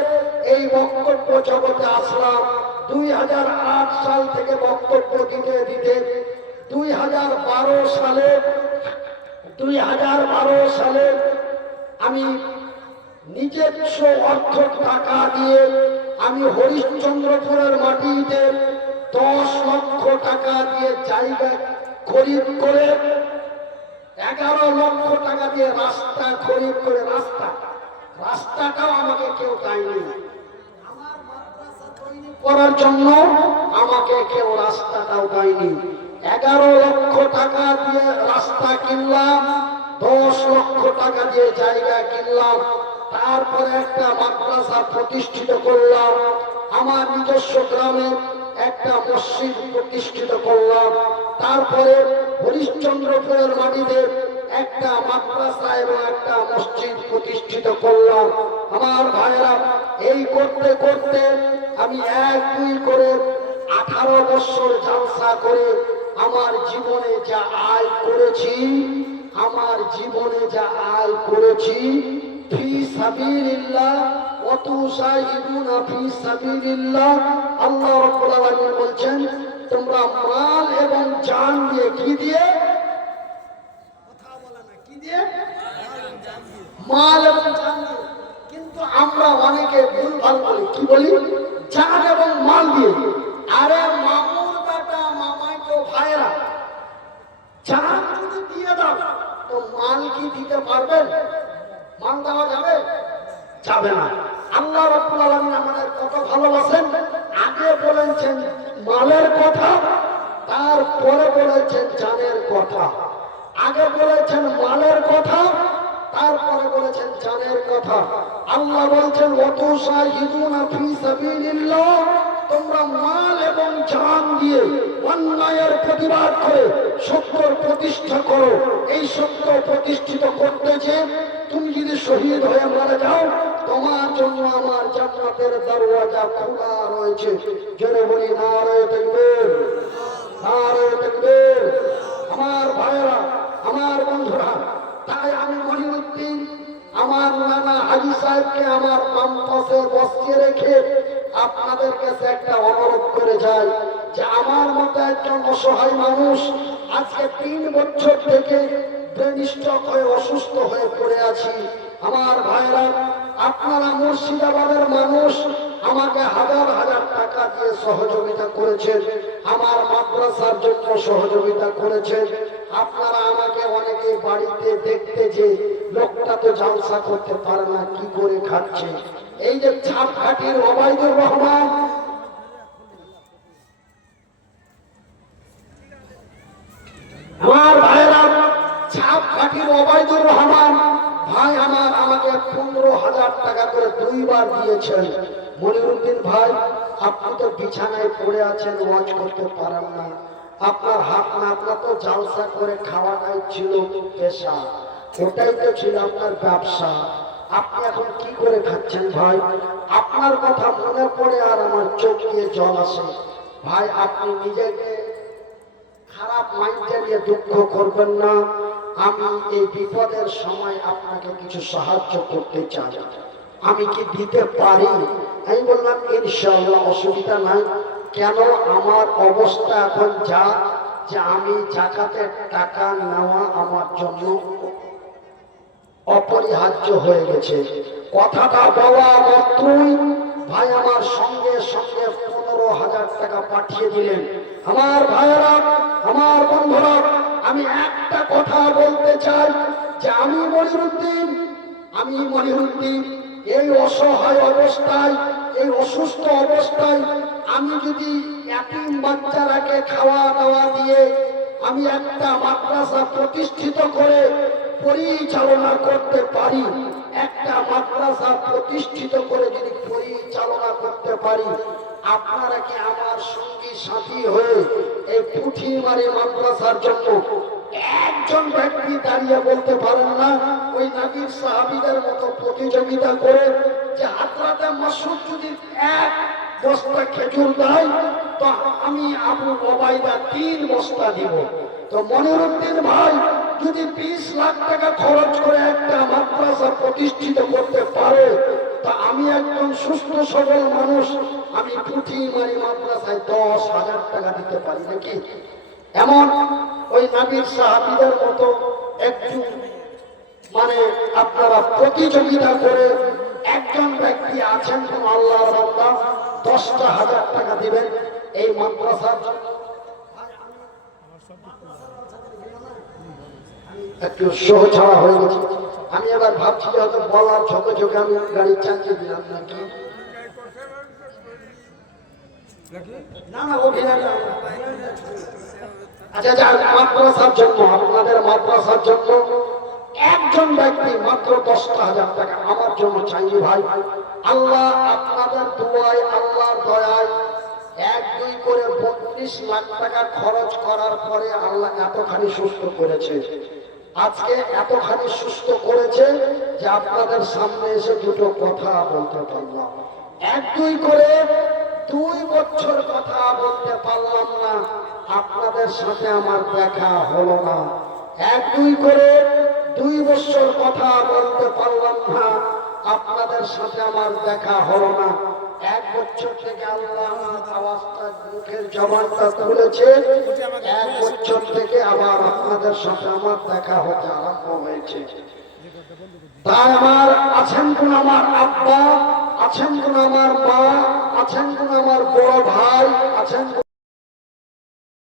এই বক্তব্য জগতে আসলাম। 2008 সাল থেকে বক্তব্য দিতে দিতে 2012 সালে আমি নিজস্ব অর্থ টাকা দিয়ে আমি হরিশ্চন্দ্রপুরের মাটিতে 10 লক্ষ টাকা দিয়ে জায়গা খরিদ করে 11 লক্ষ টাকা দিয়ে রাস্তা খরিদ করে, রাস্তাটাও আমাকে কেউ দেয়নি। আমার মাদ্রাসা তৈরি করার জন্য আমাকে কেউ রাস্তাটাও দেয়নি। 11 লক্ষ টাকা দিয়ে রাস্তা কিনলাম, 10 লক্ষ টাকা দিয়ে জায়গা কিনলাম, তারপরে একটা মাদ্রাসা প্রতিষ্ঠিত করলাম। আমার নিজস্ব গ্রামে একটা মসজিদ প্রতিষ্ঠিত করলাম। তারপরে হরিশ্চন্দ্রপুরের মাটিতে একটা মাদ্রাসা এবং একটা মসজিদ প্রতিষ্ঠিত করলাম। আমার ভাইরা, এই করতে করতে আমি 1-2 করে 18 বছর জালসা করে আমার জীবনে যা আয় করেছি, আমার জীবনে যা আয় করেছি, ফি সাবিলিল্লাহ ওয়া তুসাইদুনা ফি সাবিলিল্লাহ। আল্লাহ রাব্বুল আলামিন বলছেন, তোমরা মাল এবং জান দিয়ে, কি দিয়ে? কথা বলে না, কি দিয়ে? মাল এবং জান দিয়ে। কিন্তু আমরা অনেকে ভুলভাল বলি, কি বলি? জান এবং মাল দিয়ে। আরে মামুর বেটা, মামাই তো ভাইরা, জান যদি দিয়ে দাও তো মাল কি দিতে পারবেন? মাল দেওয়া যাবে? যাবে না। আল্লাহ রাব্বুল আলামিন আমাদের কত ভালোবাসেন, আগে বলেছেন মালের কথা, তারপরে বলেছেন জানের কথা। আগে বলেছেন মালের কথা, তারপরে বলেছেন জানের কথা। আল্লাহ বলছেন ওয়াতুসাইদুনা ফি সাবিলিল্লাহ, তোমরা মাল এবং জান দিয়ে অন্যায়ের প্রতিবাদ করে সত্যর প্রতিষ্ঠা করো। এই সত্য প্রতিষ্ঠিত করতে যে তুমি যদি শহীদ হয়ে মারা যাও, তোমার জন্য আমার জান্নাতের দরওয়াজা খোলা রয়েছে। জোরে বলি নারে তাকবীর, নারে তাকবীর। আমার ভাইরা, আমার বন্ধুরা, তাই আমি মনিরুদ্দিন আমার নানা হাজী সাহেবকে আমার বাম পাশে বসিয়ে রেখে আপনাদের কাছে একটা অনুরোধ করে যাই যে আমার মতো একজন অসহায় মানুষ আজকে 3 বছর থেকে ব্রেন স্ট্রোক হয়ে অসুস্থ হয়ে পড়ে আছি। আমার ভাইরা, আপনারা মুর্শিদাবাদের মানুষ আমাকে হাজার হাজার টাকা দিয়ে সহযোগিতা করেছেন, আমার মাদ্রাসার জন্য সহযোগিতা করেছেন। আপনারা আমাকে অনেকে বাড়িতে দেখতে যে লোকটা তো জালসা করতে পারে না, কি করে খাচ্ছে। এই যে ছাপঘাটির ওবায়দুর রহমান, আমার ভাইরা, ছাপঘাটির ওবায়দুর রহমান ভাই আমার আমাকে 15,000 টাকা করে 2 বার দিয়েছেন। মনিরুদ্দিন ভাই, আপনি তো বিছানায় পড়ে আছেন, ওয়াজ করতে পারেন না, আপনার হাত না, আপনার তো জালসা করে খাওয়াটাই ছিল পেশা, ওটাই তো ছিল আপনার ব্যবসা। আপনি এখন কি করে খাচ্ছেন ভাই? আপনার কথা মনে পড়ে আর আমার চোখ দিয়ে জল আসে। ভাই, আপনি নিজেকে খারাপ মাইন্ডে নিয়ে দুঃখ করবেন না। আমি এই বিপদের সময় আপনাকে কিছু সাহায্য করতে চাই, আমি কি দিতে পারি? আমি বললাম ইনশাআল্লাহ, অসুবিধা নাই। কেন, আমার অবস্থা এখন যা, যে আমি জাকাতের টাকা নেওয়া আমার জন্য অপরিহার্য হয়ে গেছে। কথাটা বলা মাত্রই ভাই আমার সঙ্গে সঙ্গে 15,000 টাকা পাঠিয়ে দিলেন। আমার ভাইয়েরা, আমার বন্ধুরা, আমি একটা কথা বলতে চাই যে আমি মনিরুদ্দিন এই অসহায় অবস্থায়, এই অসুস্থ অবস্থায় আমি যদি এতিম বাচ্চারাকে খাওয়া দাওয়া দিয়ে আমি একটা মাদ্রাসা প্রতিষ্ঠিত করে পরিচালনা করতে পারি, একটা মাদ্রাসা প্রতিষ্ঠিত করে যদি পরিচালনা করতে পারি, আপনারা কি আমার সঙ্গী সাথী হয়ে এই পুঁথিমারি মাদ্রাসার জন্য একজন ব্যক্তি দাঁড়িয়ে বলতে পারেন না ওই নবীর সাহাবীদের মতো প্রতিযোগিতা করে যে হযরত মাসউদ যদি এক বস্তা খেজুর দেয় তো আমি আবু ওবাইদা 3 বস্তা দিব। তো মনিরুদ্দিন ভাই যদি 20 লাখ টাকা খরচ করে একটা মাদ্রাসা প্রতিষ্ঠিত করতে পারে তা আমি একজন সুস্থ সবল মানুষ, আমি পুঁথিমারি মাদ্রাসায় 10,000 টাকা দিতে পারি নাকি? এমন ওই নবীর সাহাবীদের মতো একটু মানে আপনারা প্রতিযোগিতা করে একজন ব্যক্তি আছেন কোন আল্লাহর বান্দা 10,000 টাকা দিবেন এই মাদ্রাসার জন্য? একটু সহ ছাড়া হয়ে গেছে। আমি এবার ভাবছি যে হয়তো বলার ঝোঁকে ঝোঁকে আমি গাড়ি চালিয়ে দিলাম নাকি। না না অভিনয় না। আচ্ছা যার মাদ্রাসার জন্য, আপনাদের মাদ্রাসার জন্য একজন ব্যক্তি মাত্র 10,000 টাকা আমার জন্য চাইনি ভাই। আল্লাহ আপনাদের দোয়ায়, আল্লাহর দয়ায় 1-2 করে 32 লাখ টাকা খরচ করার পরে আল্লাহ এতখানি সুস্থ করেছে। আজকে এতখানি সুস্থ করেছে যে আপনাদের সামনে এসে দুটো কথা বলতে পারলাম। 1-2 করে 2 বছর কথা বলতে পারলাম না, আপনাদের সাথে আমার দেখা হলো না। 1-2 করে 2 বছর কথা বলতে পারলাম না, আপনাদের সাথে আমার দেখা হলো না। 1 বছর থেকে আল্লাহ আমার আওয়াজটা, মুখের জবানটা খুলেছে, 1 বছর থেকে আবার আপনাদের সাথে আমার দেখা হতে আরম্ভ হয়েছে। তাই আমার আছেন কোন আমার আব্বা, আছেন কোন আমার মা, আছেন কোন আমার বড় ভাই, আছেন